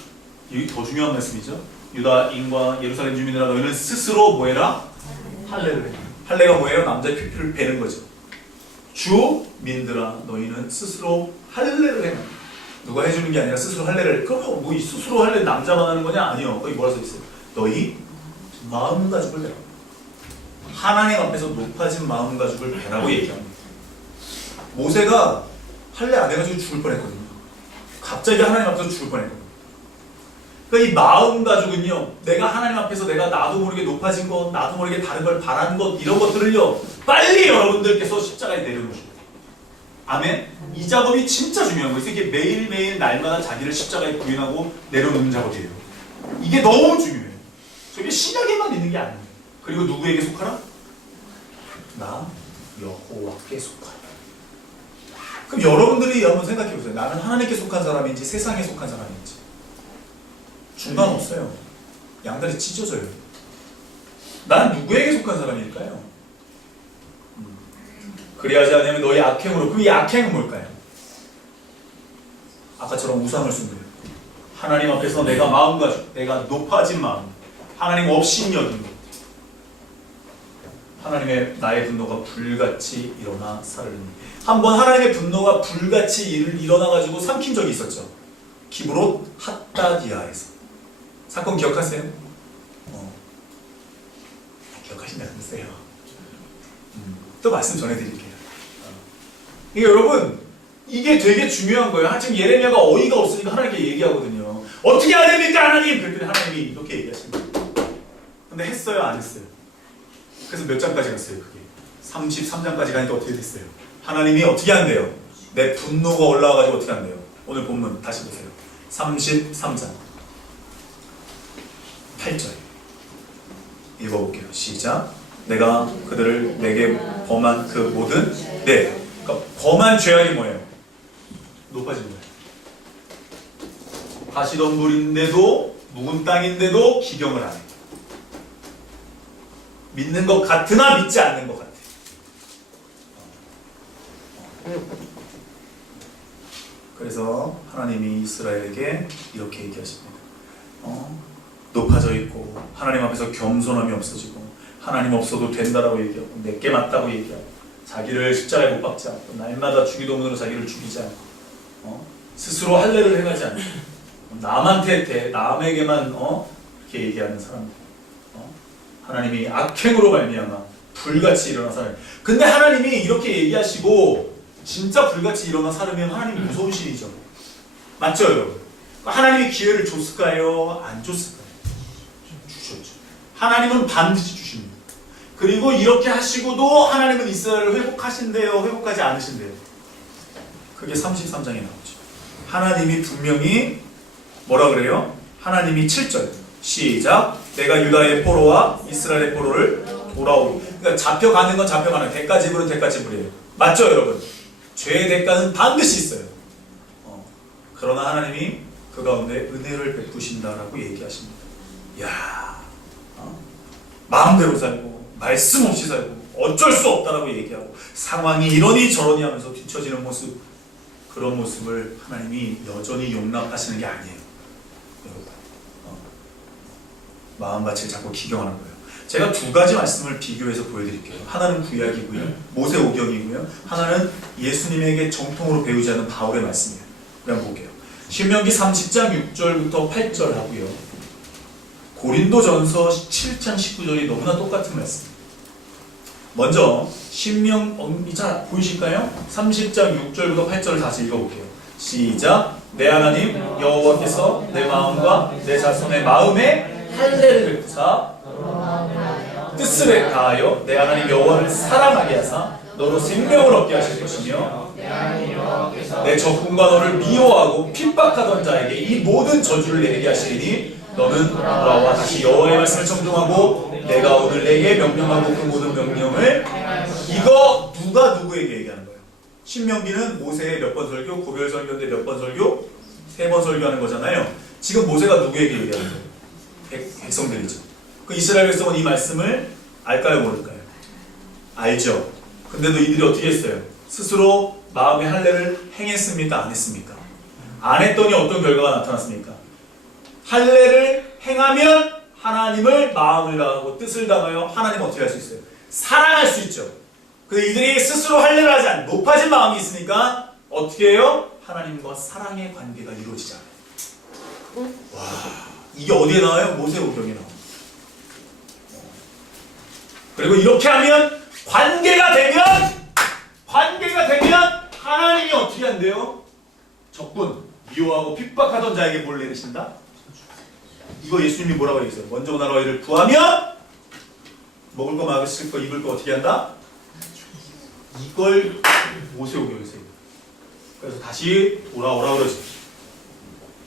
이게 더 중요한 말씀이죠. 유다인과 예루살렘 주민들아 너희는 스스로 뭐해라? 할례를 해. 할례가 뭐예요? 남자의 피피를 베는 거죠. 주민들아 너희는 스스로 할례를 해. 누가 해주는 게 아니라 스스로 할례를 해. 그러면 뭐 이 스스로 할례 남자만 하는 거냐? 아니요. 거기 뭐라 써있어요? 너희 마음가짐을 해라. 하나님 앞에서 높아진 마음가짐을 베라고 얘기합니다. 모세가 할례 안 해가지고 죽을 뻔했거든요. 갑자기 하나님 앞에서 죽을 뻔했거든요. 그러니까 이 마음가짐은요, 내가 하나님 앞에서 내가 나도 모르게 높아진 것, 나도 모르게 다른 걸 바라는 것, 이런 것들을요, 빨리 여러분들께서 십자가에 내려놓으셔야 돼요. 아멘? 이 작업이 진짜 중요한 거예요. 이게 매일매일 날마다 자기를 십자가에 부인하고 내려놓는 작업이에요. 이게 너무 중요해요. 저게 신약에만 있는 게 아니에요. 그리고 누구에게 속하라? 나 여호와께 속하라. 그럼 여러분들이 한번 생각해 보세요. 나는 하나님께 속한 사람인지 세상에 속한 사람인지. 중간 없어요. 양다리 찢어져요. 난 누구에게 속한 사람일까요? 그리하지 않으면 너희 악행으로. 그럼 이 악행은 뭘까요? 아까처럼 우상을 숭배요. 하나님 앞에서 내가 마음가짐, 내가 높아진 마음, 하나님 없인 여긴 것. 하나님의 나의 분노가 불같이 일어나 살을. 한번 하나님의 분노가 불같이 일어나가지고 삼킨 적이 있었죠. 기브롯 핫다디아에서. 사건 기억하세요? 기억하신다면서요. 또 말씀 전해드릴게요. 이게 여러분, 이게 되게 중요한 거예요. 지금 예레미야가 어이가 없으니까 하나님께 얘기하거든요. 어떻게 해야 됩니까, 하나님? 그랬더니 하나님이 이렇게 얘기하시는 거예요. 근데 했어요, 안 했어요? 그래서 몇 장까지 갔어요, 그게? 33장까지 가니까 어떻게 됐어요? 하나님이 어떻게 한대요? 내 분노가 올라와가지고 어떻게 한대요? 오늘 본문 다시 보세요. 33장 8절 읽어볼게요. 시작. 내가 그들을 내게 범한 그 모든 그러니까 범한 죄악이 뭐예요? 높아진 거예요. 가시던 물인데도 묵은 땅인데도 기경을 안 해. 믿는 것 같으나 믿지 않는 것 같아. 그래서 하나님이 이스라엘에게 이렇게 얘기하십니다. 높아져 있고 하나님 앞에서 겸손함이 없어지고 하나님 없어도 된다라고 얘기하고 내게 맞다고 얘기하고 자기를 십자가에 못 박지 않고 날마다 주기도문으로 자기를 죽이지 않고 스스로 할례를 행하지 않고 남한테 남에게만 이렇게 얘기하는 사람들. 하나님이 악행으로 말미암아 불같이 일어난 사람. 근데 하나님이 이렇게 얘기하시고 진짜 불같이 일어난 사람이면 하나님이 무서운 신이죠. 맞죠, 여러분? 하나님이 기회를 줬을까요? 안 줬을까요? 주셨죠. 하나님은 반드시 주십니다. 그리고 이렇게 하시고도 하나님은 이스라엘을 회복하신대요? 회복하지 않으신대요? 그게 33장에 나오죠. 하나님이 분명히 뭐라 그래요? 하나님이 7절 시작. 내가 유다의 포로와 이스라엘의 포로를 돌아오게. 그러니까 잡혀가는 건 잡혀가는, 대가 지불은 대가 지불이에요. 맞죠, 여러분? 죄의 대가는 반드시 있어요. 그러나 하나님이 그 가운데 은혜를 베푸신다라고 얘기하십니다. 이야, 마음대로 살고 말씀 없이 살고 어쩔 수 없다라고 얘기하고 상황이 이러니 저러니 하면서 뒤처지는 모습, 그런 모습을 하나님이 여전히 용납하시는 게 아니에요. 여러분, 마음밭을 자꾸 기경하는 거예요. 제가 두 가지 말씀을 비교해서 보여드릴게요. 하나는 구약이고요, 모세오경이고요. 하나는 예수님에게 정통으로 배우지 않은 바울의 말씀이에요. 그냥 볼게요. 신명기 30장 6절부터 8절 하고요. 고린도전서 7장 19절이 너무나 똑같은 말씀. 먼저 자 보이실까요? 30장 6절부터 8절을 다시 읽어볼게요. 시작. 내 하나님 여호와께서 내 마음과 내 자손의 마음에 할례를 베푸사 뜻을 다하여 내 하나님 여호와를 사랑하게 하사 너로 생명을 얻게 하실 것이며 내 적군과 너를 미워하고 핍박하던 자에게 이 모든 저주를 내리게 하시리니 너는 돌아와 다시 여호와의 말씀을 청종하고 내가 오늘 내게 명령하고 그 모든 명령을 이거 누가 누구에게 얘기하는 거예요? 신명기는 모세의 몇 번 설교, 고별 설교인데 몇 번 설교? 3번 설교하는 거잖아요. 지금 모세가 누구에게 얘기하는 거예요? 백성들이죠. 그 이스라엘 백성은 이 말씀을 알까요, 모를까요? 알죠. 근데도 이들이 어떻게 했어요? 스스로 마음의 할례를 행했습니까? 안 했습니까? 안 했더니 어떤 결과가 나타났습니까? 할례를 행하면 하나님을 마음을 다하고 뜻을 다하여 하나님을 어떻게 할 수 있어요? 사랑할 수 있죠. 근데 이들이 스스로 할례를 하지 않는 높아진 마음이 있으니까 어떻게 해요? 하나님과 사랑의 관계가 이루어지지 않아요. 와, 이게 어디에 나와요? 모세오경에 나와요. 그리고 이렇게 하면 관계가 되면 하나님이 어떻게 한대요? 적군, 미워하고 핍박하던 자에게 뭘 내리신다? 이거 예수님이 뭐라고 얘기했어요? 먼저 오나 너희를 구하면 먹을 거 마실 거 입을 거 어떻게 한다? 이걸 모세오경에서 얘기해요. 그래서 다시 돌아오라고 그러지.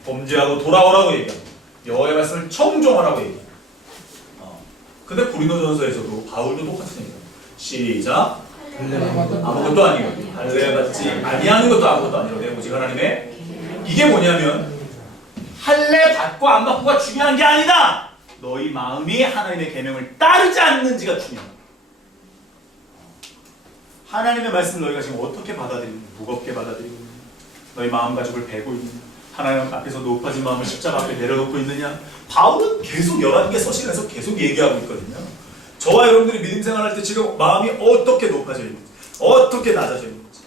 범죄하고 돌아오라고 얘기하고 여호와의 말씀을 청종하라고 얘기해요. 근데 고린도전서에서도 바울도 똑같은 얘기예요. 시작. 아무것도 아니고 할례 받지 아니하는 것도 아무것도 아니로 오직 하나님의 이게 뭐냐면 할례 받고 안 받고가 중요한 게 아니다. 너희 마음이 하나님의 계명을 따르지 않는지가 중요하다. 하나님의 말씀을 너희가 지금 어떻게 받아들이느냐, 무겁게 받아들이느냐, 너희 마음가짐을 베고 있느냐, 하나님 앞에서 높아진 마음을 십자가 앞에 내려놓고 있느냐. 바울은 계속 11개 서신에서 계속 얘기하고 있거든요. 저와 여러분들이 믿음 생활할 때 지금 마음이 어떻게 높아져 있는지, 어떻게 낮아져 있는지.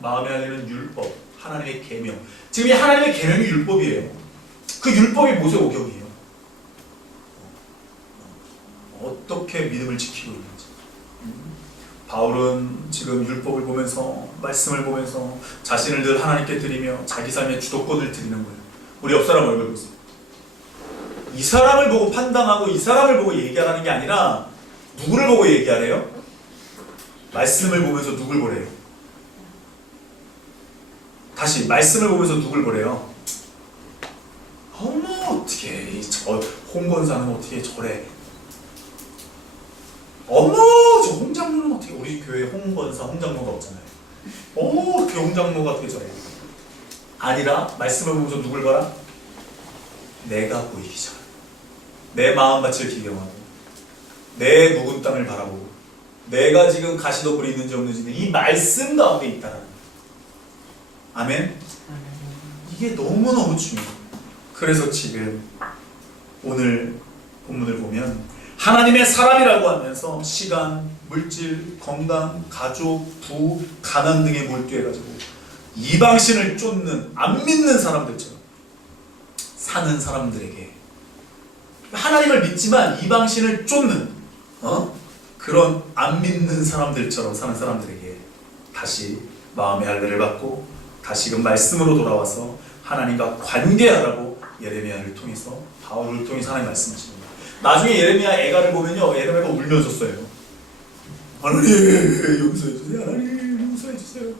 마음에 하려는 율법, 하나님의 계명. 지금 이 하나님의 계명이 율법이에요. 그 율법이 모세오경이에요. 이렇게 믿음을 지키고 있는지. 바울은 지금 율법을 보면서 말씀을 보면서 자신을 늘 하나님께 드리며 자기 삶의 주도권을 드리는 거예요. 우리 옆 사람 얼굴 보세요. 이 사람을 보고 판단하고 이 사람을 보고 얘기하라는 게 아니라 누구를 보고 얘기하래요? 말씀을 보면서 누굴 보래요? 다시 말씀을 보면서 누굴 보래요? 어머 어떻게 저 홍건사는 어떻게 저래? 어머 저 홍장로는 어떻게 우리 교회 홍건사 홍장로가 없잖아요. 어머 어떻게 홍장로가 어떻게 저래? 아니라 말씀을 보면서 누굴 봐라? 내가 보이기 전 내 마음밭을 기경하고 내 묵은 땅을 바라보고 내가 지금 가시덤불이 있는지 없는지 이 말씀 가운데 있다라는 거예요. 아멘? 이게 너무너무 중요해요. 그래서 지금 오늘 본문을 보면 하나님의 사람이라고 하면서 시간, 물질, 건강, 가족, 부, 가난 등에 몰두해가지고 이방신을 쫓는 안 믿는 사람들처럼 사는 사람들에게 하나님을 믿지만 이방신을 쫓는 그런 안 믿는 사람들처럼 사는 사람들에게 다시 마음의 할례를 받고 다시금 말씀으로 돌아와서 하나님과 관계하라고 예레미야를 통해서 바울을 통해서 하나님 말씀하십니다. 나중에 예레미야 애가를 보면요, 예레미야가 울면서 써요. 하나님 용서해주세요. 하나님 용서해주세요.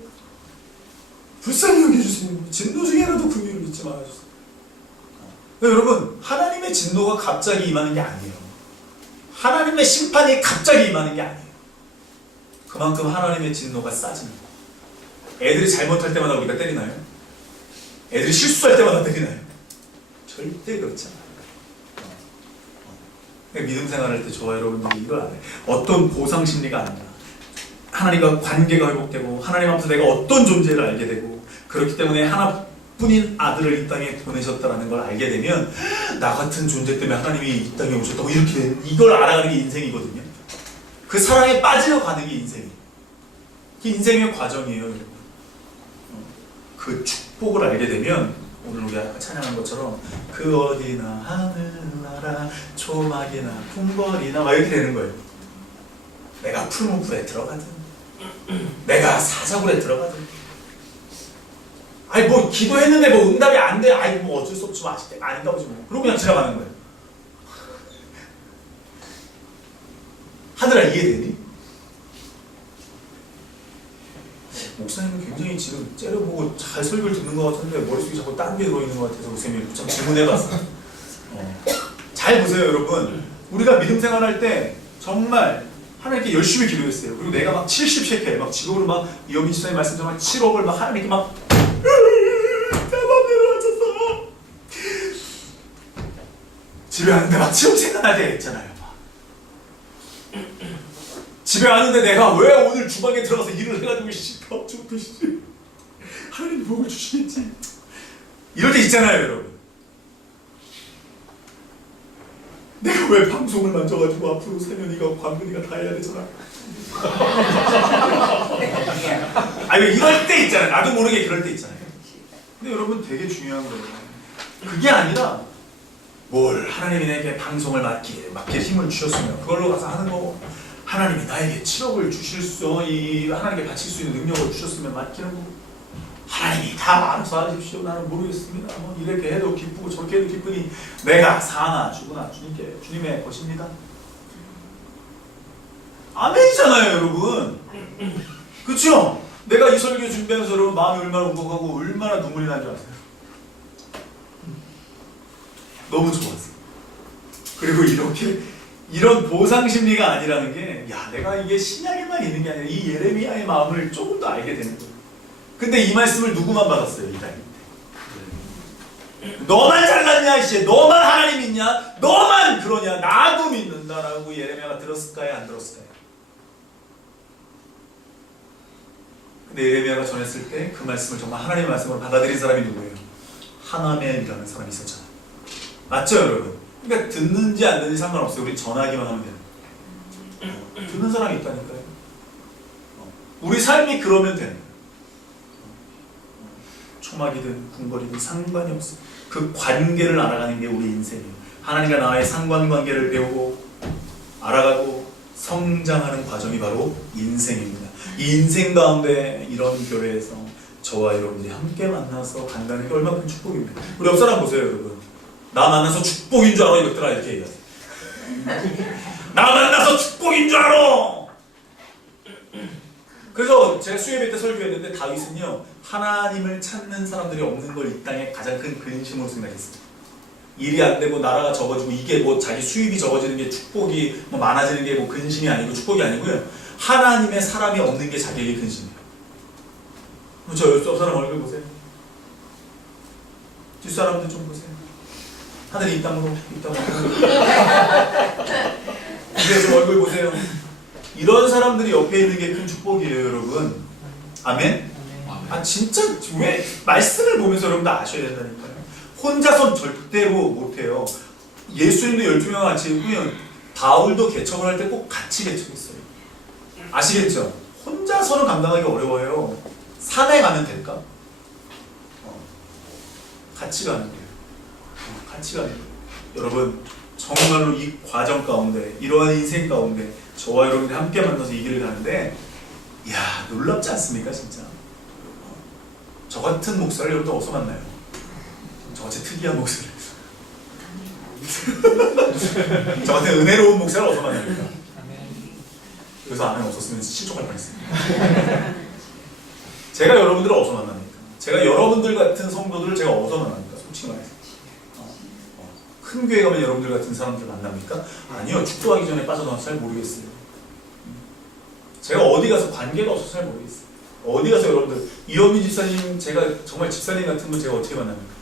불쌍히 여겨주세요. 진노 중에라도 긍휼을 잊지 말아주세요. 여러분, 하나님의 진노가 갑자기 임하는 게 아니에요. 하나님의 심판이 갑자기 임하는 게 아니에요. 그만큼 하나님의 진노가 싸지는 거예요. 애들이 잘못할 때마다 우리가 때리나요? 애들이 실수할 때마다 때리나요? 절대 그렇지 않아요. 믿음 생활할 때 저와 여러분들이 이걸 알아요. 어떤 보상 심리가 아니라 하나님과 관계가 회복되고 하나님 앞에서 내가 어떤 존재를 알게 되고 그렇기 때문에 하나뿐인 아들을 이 땅에 보내셨다는 걸 알게 되면 나 같은 존재 때문에 하나님이 이 땅에 오셨다고 이렇게 이걸 알아가는 게 인생이거든요. 그 사랑에 빠져가는 게 인생이에요. 그게 인생의 과정이에요. 여러분. 그 축복을 알게 되면 오늘 우리가 아까 찬양한 것처럼 그 어디나 하늘나라 초막이나 품벌이나 막 이렇게 되는 거예요. 내가 푸른 물에 들어가든 내가 사자굴에 들어가든 아니 뭐 기도했는데 뭐 응답이 안 돼. 아니 뭐 어쩔 수 없지 뭐 아직 때가 아닌가 보지 뭐. 그러고 그냥 지나가는 거예요. 하늘아 이해되니? 목사님은 굉장히 지금 째려보고 잘 설교를 듣는 것 같은데 머릿속에 자꾸 딴 게 들어있는 것 같아서 목사님이 참 질문해봤어요. 잘 보세요 여러분. 우리가 믿음 생활할 때 정말 하나님께 열심히 기도했어요. 그리고 내가 막 70셰켈 막 지금으로 막 이현민 집사님 말씀처럼 7억을 막 하나님께 막 내 맘대로 맞췄어. 집에 왔는데 막 7억 생각날 때가 있잖아요. 집에 왔는데 내가 왜 오늘 주방에 들어가서 일을 해가지고 밥 좀 드시지? 하나님 복을 주시겠지? 이럴 때 있잖아요 여러분. 내가 왜 방송을 만져가지고 앞으로 세면이가 광근이가 다 해야 되잖아. 아니 이럴 때 있잖아요. 나도 모르게 그럴 때 있잖아요. 근데 여러분 되게 중요한 거예요. 그게 아니라 뭘 하나님이 내게 방송을 맡길 힘을 주셨으면 그걸로 가서 하는 거고 하나님이 나에게 7억을 주실 하나님께 바칠 수 있는 능력을 주셨으면 맡기는 거고 하나님이 다 알아서 하십시오. 나는 모르겠습니다. 뭐 이렇게 해도 기쁘고 저렇게 해도 기쁘니 내가 사나 죽으나 주님의 것입니다. 아멘이잖아요 여러분. 그렇죠? 내가 이 설교 준비하면서 여러분 마음이 얼마나 울컥하고 얼마나 눈물이 난 줄 아세요? 너무 좋았어요. 그리고 이런 보상 심리가 아니라는 게, 야, 내가 이게 신약에만 있는 게 아니라 이 예레미야의 마음을 조금 더 알게 되는 거예요. 근데 이 말씀을 누구만 받았어요, 이 땅에? 너만 잘났냐, 이씨, 너만 하나님 믿냐, 너만 그러냐, 나도 믿는다라고 예레미야가 들었을까요, 안 들었을까요? 근데 예레미야가 전했을 때 그 말씀을 정말 하나님의 말씀으로 받아들인 사람이 누구예요? 하나멜이라는 사람이 있었잖아요. 맞죠, 여러분? 그러니까 듣는지 안 듣는지 상관없어요. 우리 전하기만 하면 돼요. 듣는 사람이 있다니까요. 우리 삶이 그러면 되는 거예요. 초막이든 궁궐이든 상관이 없어요. 그 관계를 알아가는 게 우리 인생이에요. 하나님과 나와의 상관관계를 배우고 알아가고 성장하는 과정이 바로 인생입니다. 이 인생 가운데 이런 교회에서 저와 여러분들이 함께 만나서 간다는 게 얼마나 큰 축복입니다. 우리 옆 사람 보세요, 여러분. 나 만나서 축복인 줄 알아, 이것들아, 이렇게 얘기하세요. 나 만나서 축복인 줄 알아! 그래서 제가 수요예배 때 설교했는데 다윗은요, 하나님을 찾는 사람들이 없는 걸 이 땅에 가장 큰 근심으로 생각했어요. 일이 안 되고 나라가 적어지고 이게 뭐 자기 수입이 적어지는 게 축복이 뭐 많아지는 게 뭐 근심이 아니고 축복이 아니고요. 하나님의 사람이 없는 게 자기에게 근심이에요. 저 옆 사람 얼굴 보세요. 뒷사람들 좀 보세요. 하늘이 이 땅으로 이제 좀 얼굴 보세요. 이런 사람들이 옆에 있는 게 큰 축복이에요, 여러분. 아멘? 아 진짜 왜 말씀을 보면서 여러분들 아셔야 된다니까요. 혼자선 절대로 못해요. 예수님도 12명 같이 했고요. 바울도 개척을 할 때 꼭 같이 개척했어요. 아시겠죠? 혼자서는 감당하기 어려워요. 산에 가면 될까? 같이 가는 거예요. 같이 가는 거예요. 여러분 정말로 이 과정 가운데 이러한 인생 가운데 저와 여러분들이 함께 만나서 이 길을 가는데 이야 놀랍지 않습니까 진짜? 저 같은 목사를 여러분들 어디서 만나요? 저같이 특이한 목사를 저 같은 은혜로운 목사를 어디서 만납니까? 그래서 아멘 없었으면 실족할 뻔했어요. 제가 여러분들을 어디서 만납니까? 제가 여러분들 같은 성도들을 제가 어디서 만납니까? 솔직히 말해서 큰 교회 가면 여러분들 같은 사람들 만납니까? 아니요. 축도하기 전에 빠져나와서 잘 모르겠어요. 제가 어디 가서 관계가 없어서 잘 모르겠어요. 어디 가서 여러분들 이현민 집사님 제가 정말 집사님 같은 분 제가 어떻게 만납니까?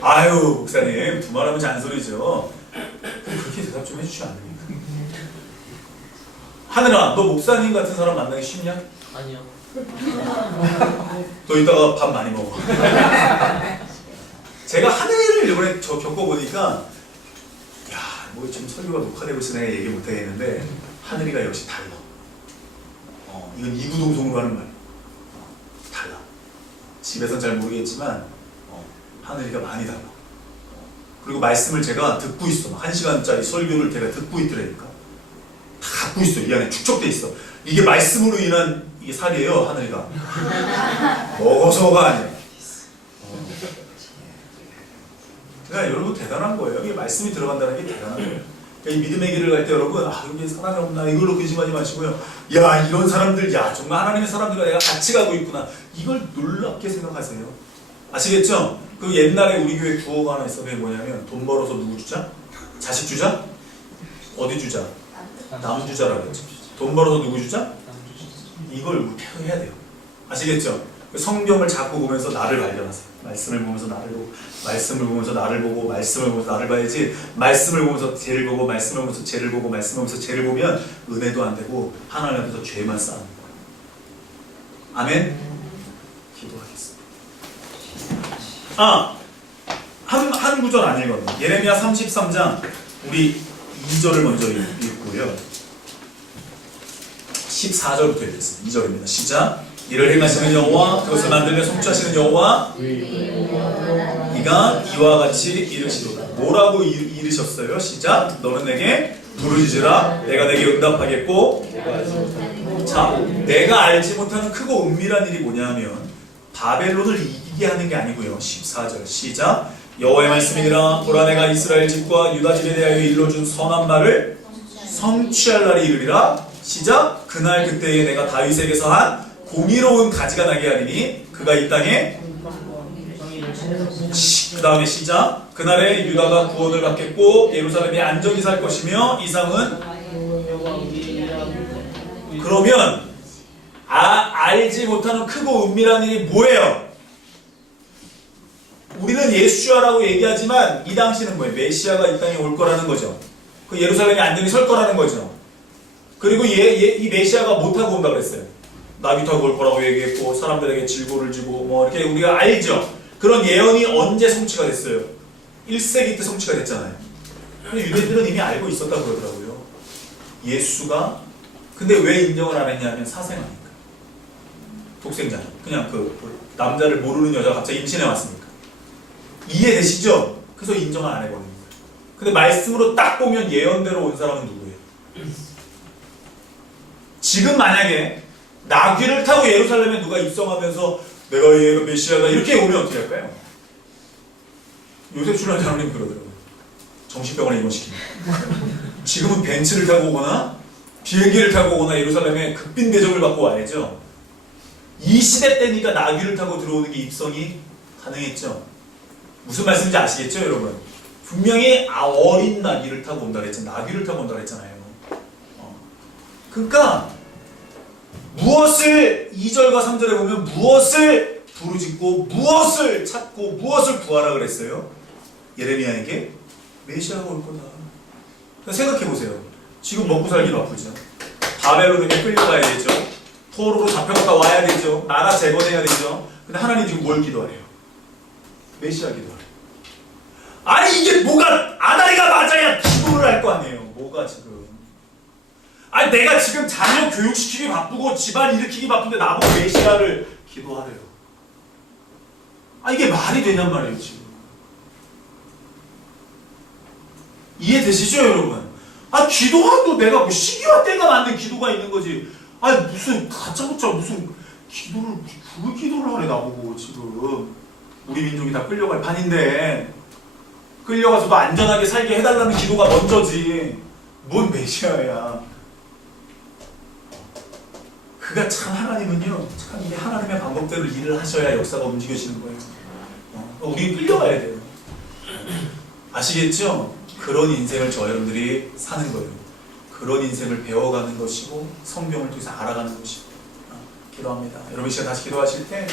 아유 목사님 두말하면 잔소리죠. 그렇게 대답 좀 해주시면 안 됩니까? 하늘아 너 목사님 같은 사람 만나기 쉽냐? 아니요. 너 이따가 밥 많이 먹어. 제가 하늘을 이번에 겪어보니까 야, 뭐 지금 설교가 녹화되고 있어 내가 얘기 못하겠는데 하늘이가 역시 달라. 이건 이구동성으로 하는 말. 달라. 집에선 잘 모르겠지만 하늘이가 많이 달라. 그리고 말씀을 제가 듣고 있어. 1시간짜리 설교를 제가 듣고 있더라니까. 다 갖고 있어. 이 안에 축적돼 있어. 이게 말씀으로 인한 이게 살이에요, 하늘이가. 먹어서가 아니야. 그러니까 여러분 대단한 거예요. 이게 말씀이 들어간다는 게 대단한 거예요. 그러니까 이 믿음의 길을 갈 때 여러분 여기 사람이 없나 이걸로 근심하지 마시고요. 야 이런 사람들 야 정말 하나님의 사람들과 내가 같이 가고 있구나. 이걸 놀랍게 생각하세요. 아시겠죠? 그 옛날에 우리 교회 구호가 하나 있었는데 뭐냐면 돈 벌어서 누구 주자? 자식 주자? 어디 주자? 남 주자라고 했죠. 돈 벌어서 누구 주자? 이걸 해야 돼요. 아시겠죠? 성경을 자꾸 보면서 나를 발견하세요. 말씀을 보면서 나를 보고, 말씀을 보면서 나를 보고, 말씀을 보면서 나를 봐야지. 말씀을 보면서 쟤를 보고, 말씀을 보면서 쟤를 보고, 말씀을 보면서 쟤를 보면 은혜도 안 되고 하나님 앞에서 죄만 쌓는 거예요. 아멘? 기도하겠습니다. 한 구절 안 읽었네. 예레미야 33장 우리 2절을 먼저 읽고요. 14절부터 읽겠습니다. 2절입니다. 시작. 이를 행하시는 여호와 그것을 만들며 성취하시는 여호와 이가 이와 같이 이르시도다. 뭐라고 이르셨어요? 시작. 너는 내게 부르짖으라 내가 내게 응답하겠고. 자, 내가 알지 못하는 크고 은밀한 일이 뭐냐면 바벨론을 이기게 하는 게 아니고요. 14절 시작. 여호와의 말씀이니라 보라 내가 이스라엘 집과 유다 집에 대하여 일러준 선한 말을 성취할 날이 이르리라. 시작. 그날 그때에 내가 다윗에게서 한 공의로운 가지가 나게 하리니 그가 이 땅에 그 다음에 시작. 그날에 유다가 구원을 받겠고 예루살렘이 안전히 살 것이며 이상은 그러면 알지 못하는 크고 은밀한 일이 뭐예요? 우리는 예수야라고 얘기하지만 이 당시는 뭐예요? 메시아가 이 땅에 올 거라는 거죠. 그 예루살렘이 안전히 설 거라는 거죠. 그리고 이 메시아가 못 타고 온다고 그랬어요. 나비 타고 올 거라고 얘기했고 사람들에게 질고를 주고 뭐 이렇게 우리가 알죠. 그런 예언이 언제 성취가 됐어요? 1세기 때 성취가 됐잖아요. 근데 유대인들은 이미 알고 있었다고 그러더라고요. 예수가 근데 왜 인정을 안 했냐면 사생아니까. 독생자. 그냥 그 남자를 모르는 여자가 갑자기 임신해 왔으니까. 이해되시죠? 그래서 인정을 안 해버리는 거예요. 근데 말씀으로 딱 보면 예언대로 온 사람은 누구예요? 지금 만약에 나귀를 타고 예루살렘에 누가 입성하면서 내가 얘가 메시아다 이렇게 오면 어떻게 할까요? 요새 출연 장로님 그러더라고요. 정신병원에 입원시킵니다. 지금은 벤츠를 타고 오거나 비행기를 타고 오거나 예루살렘에 급빈 대접을 받고 와야죠. 이 시대 때니까 나귀를 타고 들어오는 게 입성이 가능했죠. 무슨 말씀인지 아시겠죠, 여러분? 분명히 어린 나귀를 타고 온다 그랬잖아요. 나귀를 타고 온다 그랬잖아요. 그러니까 무엇을 2절과 3절에 보면 무엇을 부르짖고 무엇을 찾고 무엇을 구하라 그랬어요? 예레미야에게 메시아가 올 거다. 그러니까 생각해 보세요. 지금 먹고 살기 바쁘죠. 바벨론에게 끌려가야 되죠. 포로로 잡혀갔다 와야 되죠. 나라 재건해야 되죠. 근데 하나님 지금 뭘 기도하래요? 메시아 기도하래요. 아니 이게 뭐가 아다리가 맞아야 기도를 할 거 아니에요. 뭐가 지금? 아니 내가 지금 자녀 교육시키기 바쁘고 집안 일으키기 바쁜데 나보고 메시아를 기도하래요. 아 이게 말이 되냔 말이에요 지금. 이해되시죠 여러분? 아 기도하도 내가 뭐 시기와 때가 맞는 기도가 있는 거지. 아니 무슨 다짜고짜 무슨 기도를 그 기도를 하래 나보고 지금. 우리 민족이 다 끌려갈 판인데 끌려가서도 안전하게 살게 해달라는 기도가 먼저지. 뭔 메시아야. 그가 참 하나님은요. 참 이게 하나님의 방법대로 일을 하셔야 역사가 움직여지는 거예요. 우리 끌려가야 돼요. 아시겠죠? 그런 인생을 저 여러분들이 사는 거예요. 그런 인생을 배워가는 것이고 성경을 통해서 알아가는 것이고. 기도합니다. 여러분 시간 다시 기도하실 때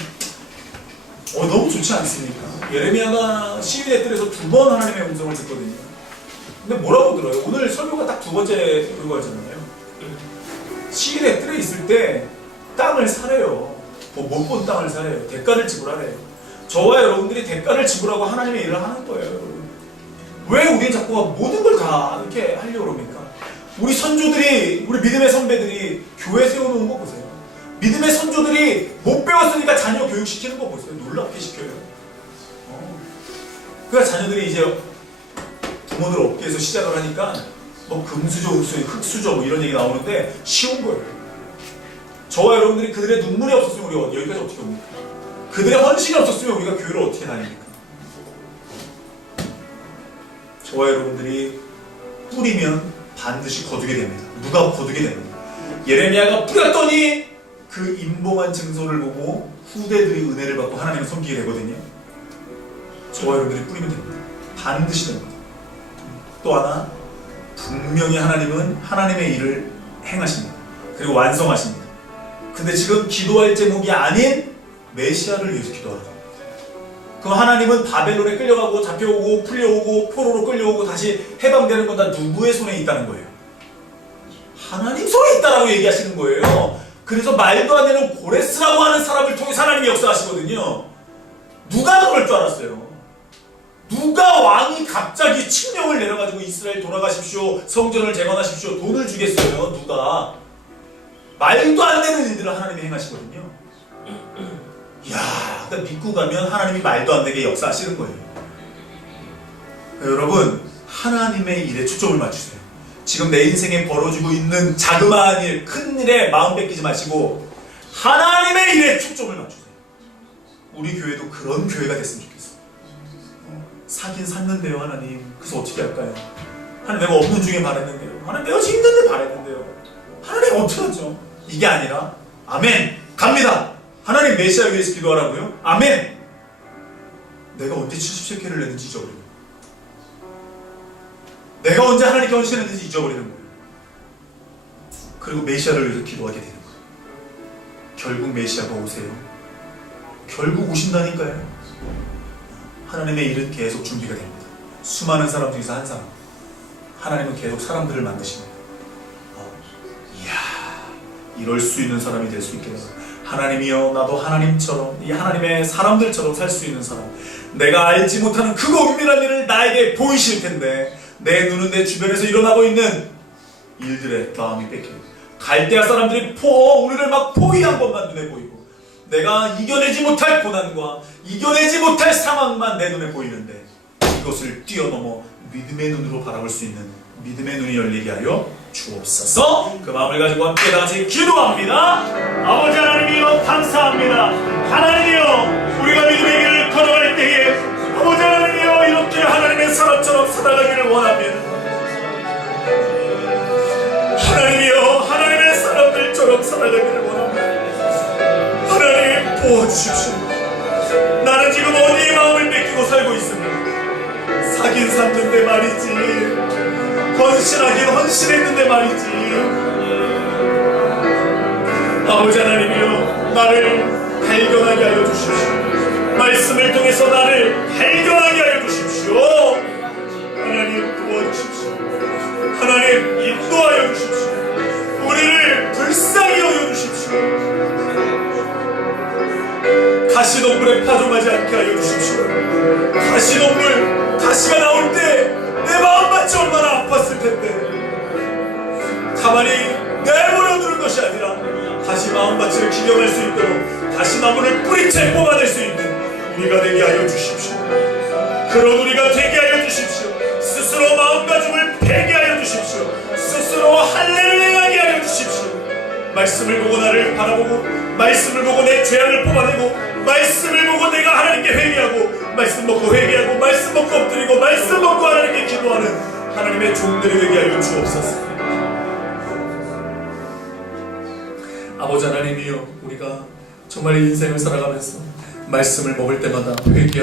너무 좋지 않습니까? 예레미야가 시위대 뜰에서 2번 하나님의 음성을 듣거든요. 근데 뭐라고 들어요? 오늘 설교가 딱 2번째 설교하잖아요. 시위대 뜰에 있을 때 땅을 사래요. 못 본 땅을 사래요. 대가를 지불하래요. 저와 여러분들이 대가를 지불하고 하나님의 일을 하는 거예요. 왜 우리는 자꾸 모든 걸 다 이렇게 하려고 그럽니까? 우리 선조들이, 우리 믿음의 선배들이 교회 세워놓은 거 보세요. 믿음의 선조들이 못 배웠으니까 자녀 교육시키는 거 보세요. 놀랍게 시켜요. 그러니까 자녀들이 이제 부모들 업계에서 시작을 하니까 뭐 금수저, 흑수저, 흑수저 뭐 이런 얘기 나오는데 쉬운 거예요. 저와 여러분들이 그들의 눈물이 없었으면 우리가 여기까지 어떻게 옵니까? 그들의 헌신이 없었으면 우리가 교회를 어떻게 다닙니까? 저와 여러분들이 뿌리면 반드시 거두게 됩니다. 누가 거두게 됩니다. 예레미야가 뿌렸더니 그 임봉한 증소를 보고 후대들이 은혜를 받고 하나님을 섬기게 되거든요. 저와 여러분들이 뿌리면 됩니다. 반드시 됩니다. 또 하나, 분명히 하나님은 하나님의 일을 행하십니다. 그리고 완성하십니다. 근데 지금 기도할 제목이 아닌 메시아를 위해서 기도하는 겁니다. 그럼 하나님은 바벨론에 끌려가고 잡혀오고 풀려오고 포로로 끌려오고 다시 해방되는 건 다 누구의 손에 있다는 거예요? 하나님 손에 있다라고 얘기하시는 거예요. 그래서 말도 안 되는 고레스라고 하는 사람을 통해서 하나님이 역사하시거든요. 누가 그럴 줄 알았어요? 누가 왕이 갑자기 칙령을 내려가지고 이스라엘 돌아가십시오, 성전을 재건하십시오, 돈을 주겠어요? 누가? 말도 안 되는 일들을 하나님이 행하시거든요. 이야, 그러니까 믿고 가면 하나님이 말도 안 되게 역사하시는 거예요. 여러분, 하나님의 일에 초점을 맞추세요. 지금 내 인생에 벌어지고 있는 자그마한 일, 큰 일에 마음 뺏기지 마시고 하나님의 일에 초점을 맞추세요. 우리 교회도 그런 교회가 됐으면 좋겠어요. 사긴 샀는데요, 하나님. 그래서 어떻게 할까요? 하나님, 내가 없는 중에 바랬는데요. 하나님, 내가 지금 있는데 바랬는데요. 하나님, 어떻게 하죠? 이게 아니라 아멘! 갑니다! 하나님 메시아 위해서 기도하라고요? 아멘! 내가 언제 70세계를 냈는지 잊어버리고 내가 언제 하나님께 헌신했는지 잊어버리는 거예요. 그리고 메시아를 위해서 기도하게 되는 거예요. 결국 메시아가 오세요. 결국 오신다니까요. 하나님의 일은 계속 준비가 됩니다. 수많은 사람 중에서 한 사람. 하나님은 계속 사람들을 만드십니다. 이야, 이럴 수 있는 사람이 될 수 있겠다. 하나님이여, 나도 하나님처럼, 이 하나님의 사람들처럼 살 수 있는 사람. 내가 알지 못하는 크고 은밀한 일을 나에게 보이실 텐데 내 눈은 내 주변에서 일어나고 있는 일들에 마음이 뺏깁니다. 갈대아 사람들이 우리를 막 포위한 것만 눈에 보이고 내가 이겨내지 못할 고난과 이겨내지 못할 상황만 내 눈에 보이는데 이것을 뛰어넘어 믿음의 눈으로 바라볼 수 있는 믿음의 눈이 열리게 하여 주옵소서. 그 마음을 가지고 함께 다 같이 기도합니다. 아버지 하나님이여 감사합니다. 하나님이여 우리가 믿음의 길을 걸어갈 때에 아버지 하나님이여 이렇게 하나님의 사람처럼 살아가기를 원합니다. 하나님이여 하나님의 사람들처럼 살아가기를 원합니다. 하나님 도와주십시오. 나는 지금 어디에 마음을 뺏기고 살고 있습니다. 사긴 샀는데 말이지, 헌신하긴 헌신했는데 말이지. 아버지 하나님이여 나를 발견하게 하여 주십시오. 말씀을 통해서 나를 발견하게 하여 주십시오. 하나님 도와주십시오. 하나님 인도하여 주십시오. 우리를 불쌍히 여겨주십시오. 가시동물에 파종하지 않게 하여 주십시오. 가시동물, 가시가 나올 때 내 마음밭이 얼마나 아팠을 텐데 가만히 내버려 두는 것이 아니라 다시 마음밭을 기경할 수 있도록 다시 나무를 뿌리채 뽑아낼 수 있는 우리가 되게 하여 주십시오. 그런 우리가 되게 하여 주십시오. 스스로 마음가짐을 폐게 하여 주십시오. 스스로 할례를 행하게 하여 주십시오. 말씀을 보고 나를 바라보고 말씀을 보고 내 죄악을 뽑아내고 말씀을 보고 내가 하나님께 회개하고 말씀 먹고 회개하고 말씀 먹고 엎드리고 말씀 먹고 하나님께 기도하는 하나님의 종들이 되게 하여 주옵소서. 아버지 하나님이여 우리가 정말 인생을 살아가면서 말씀을 먹을 때마다 회개하고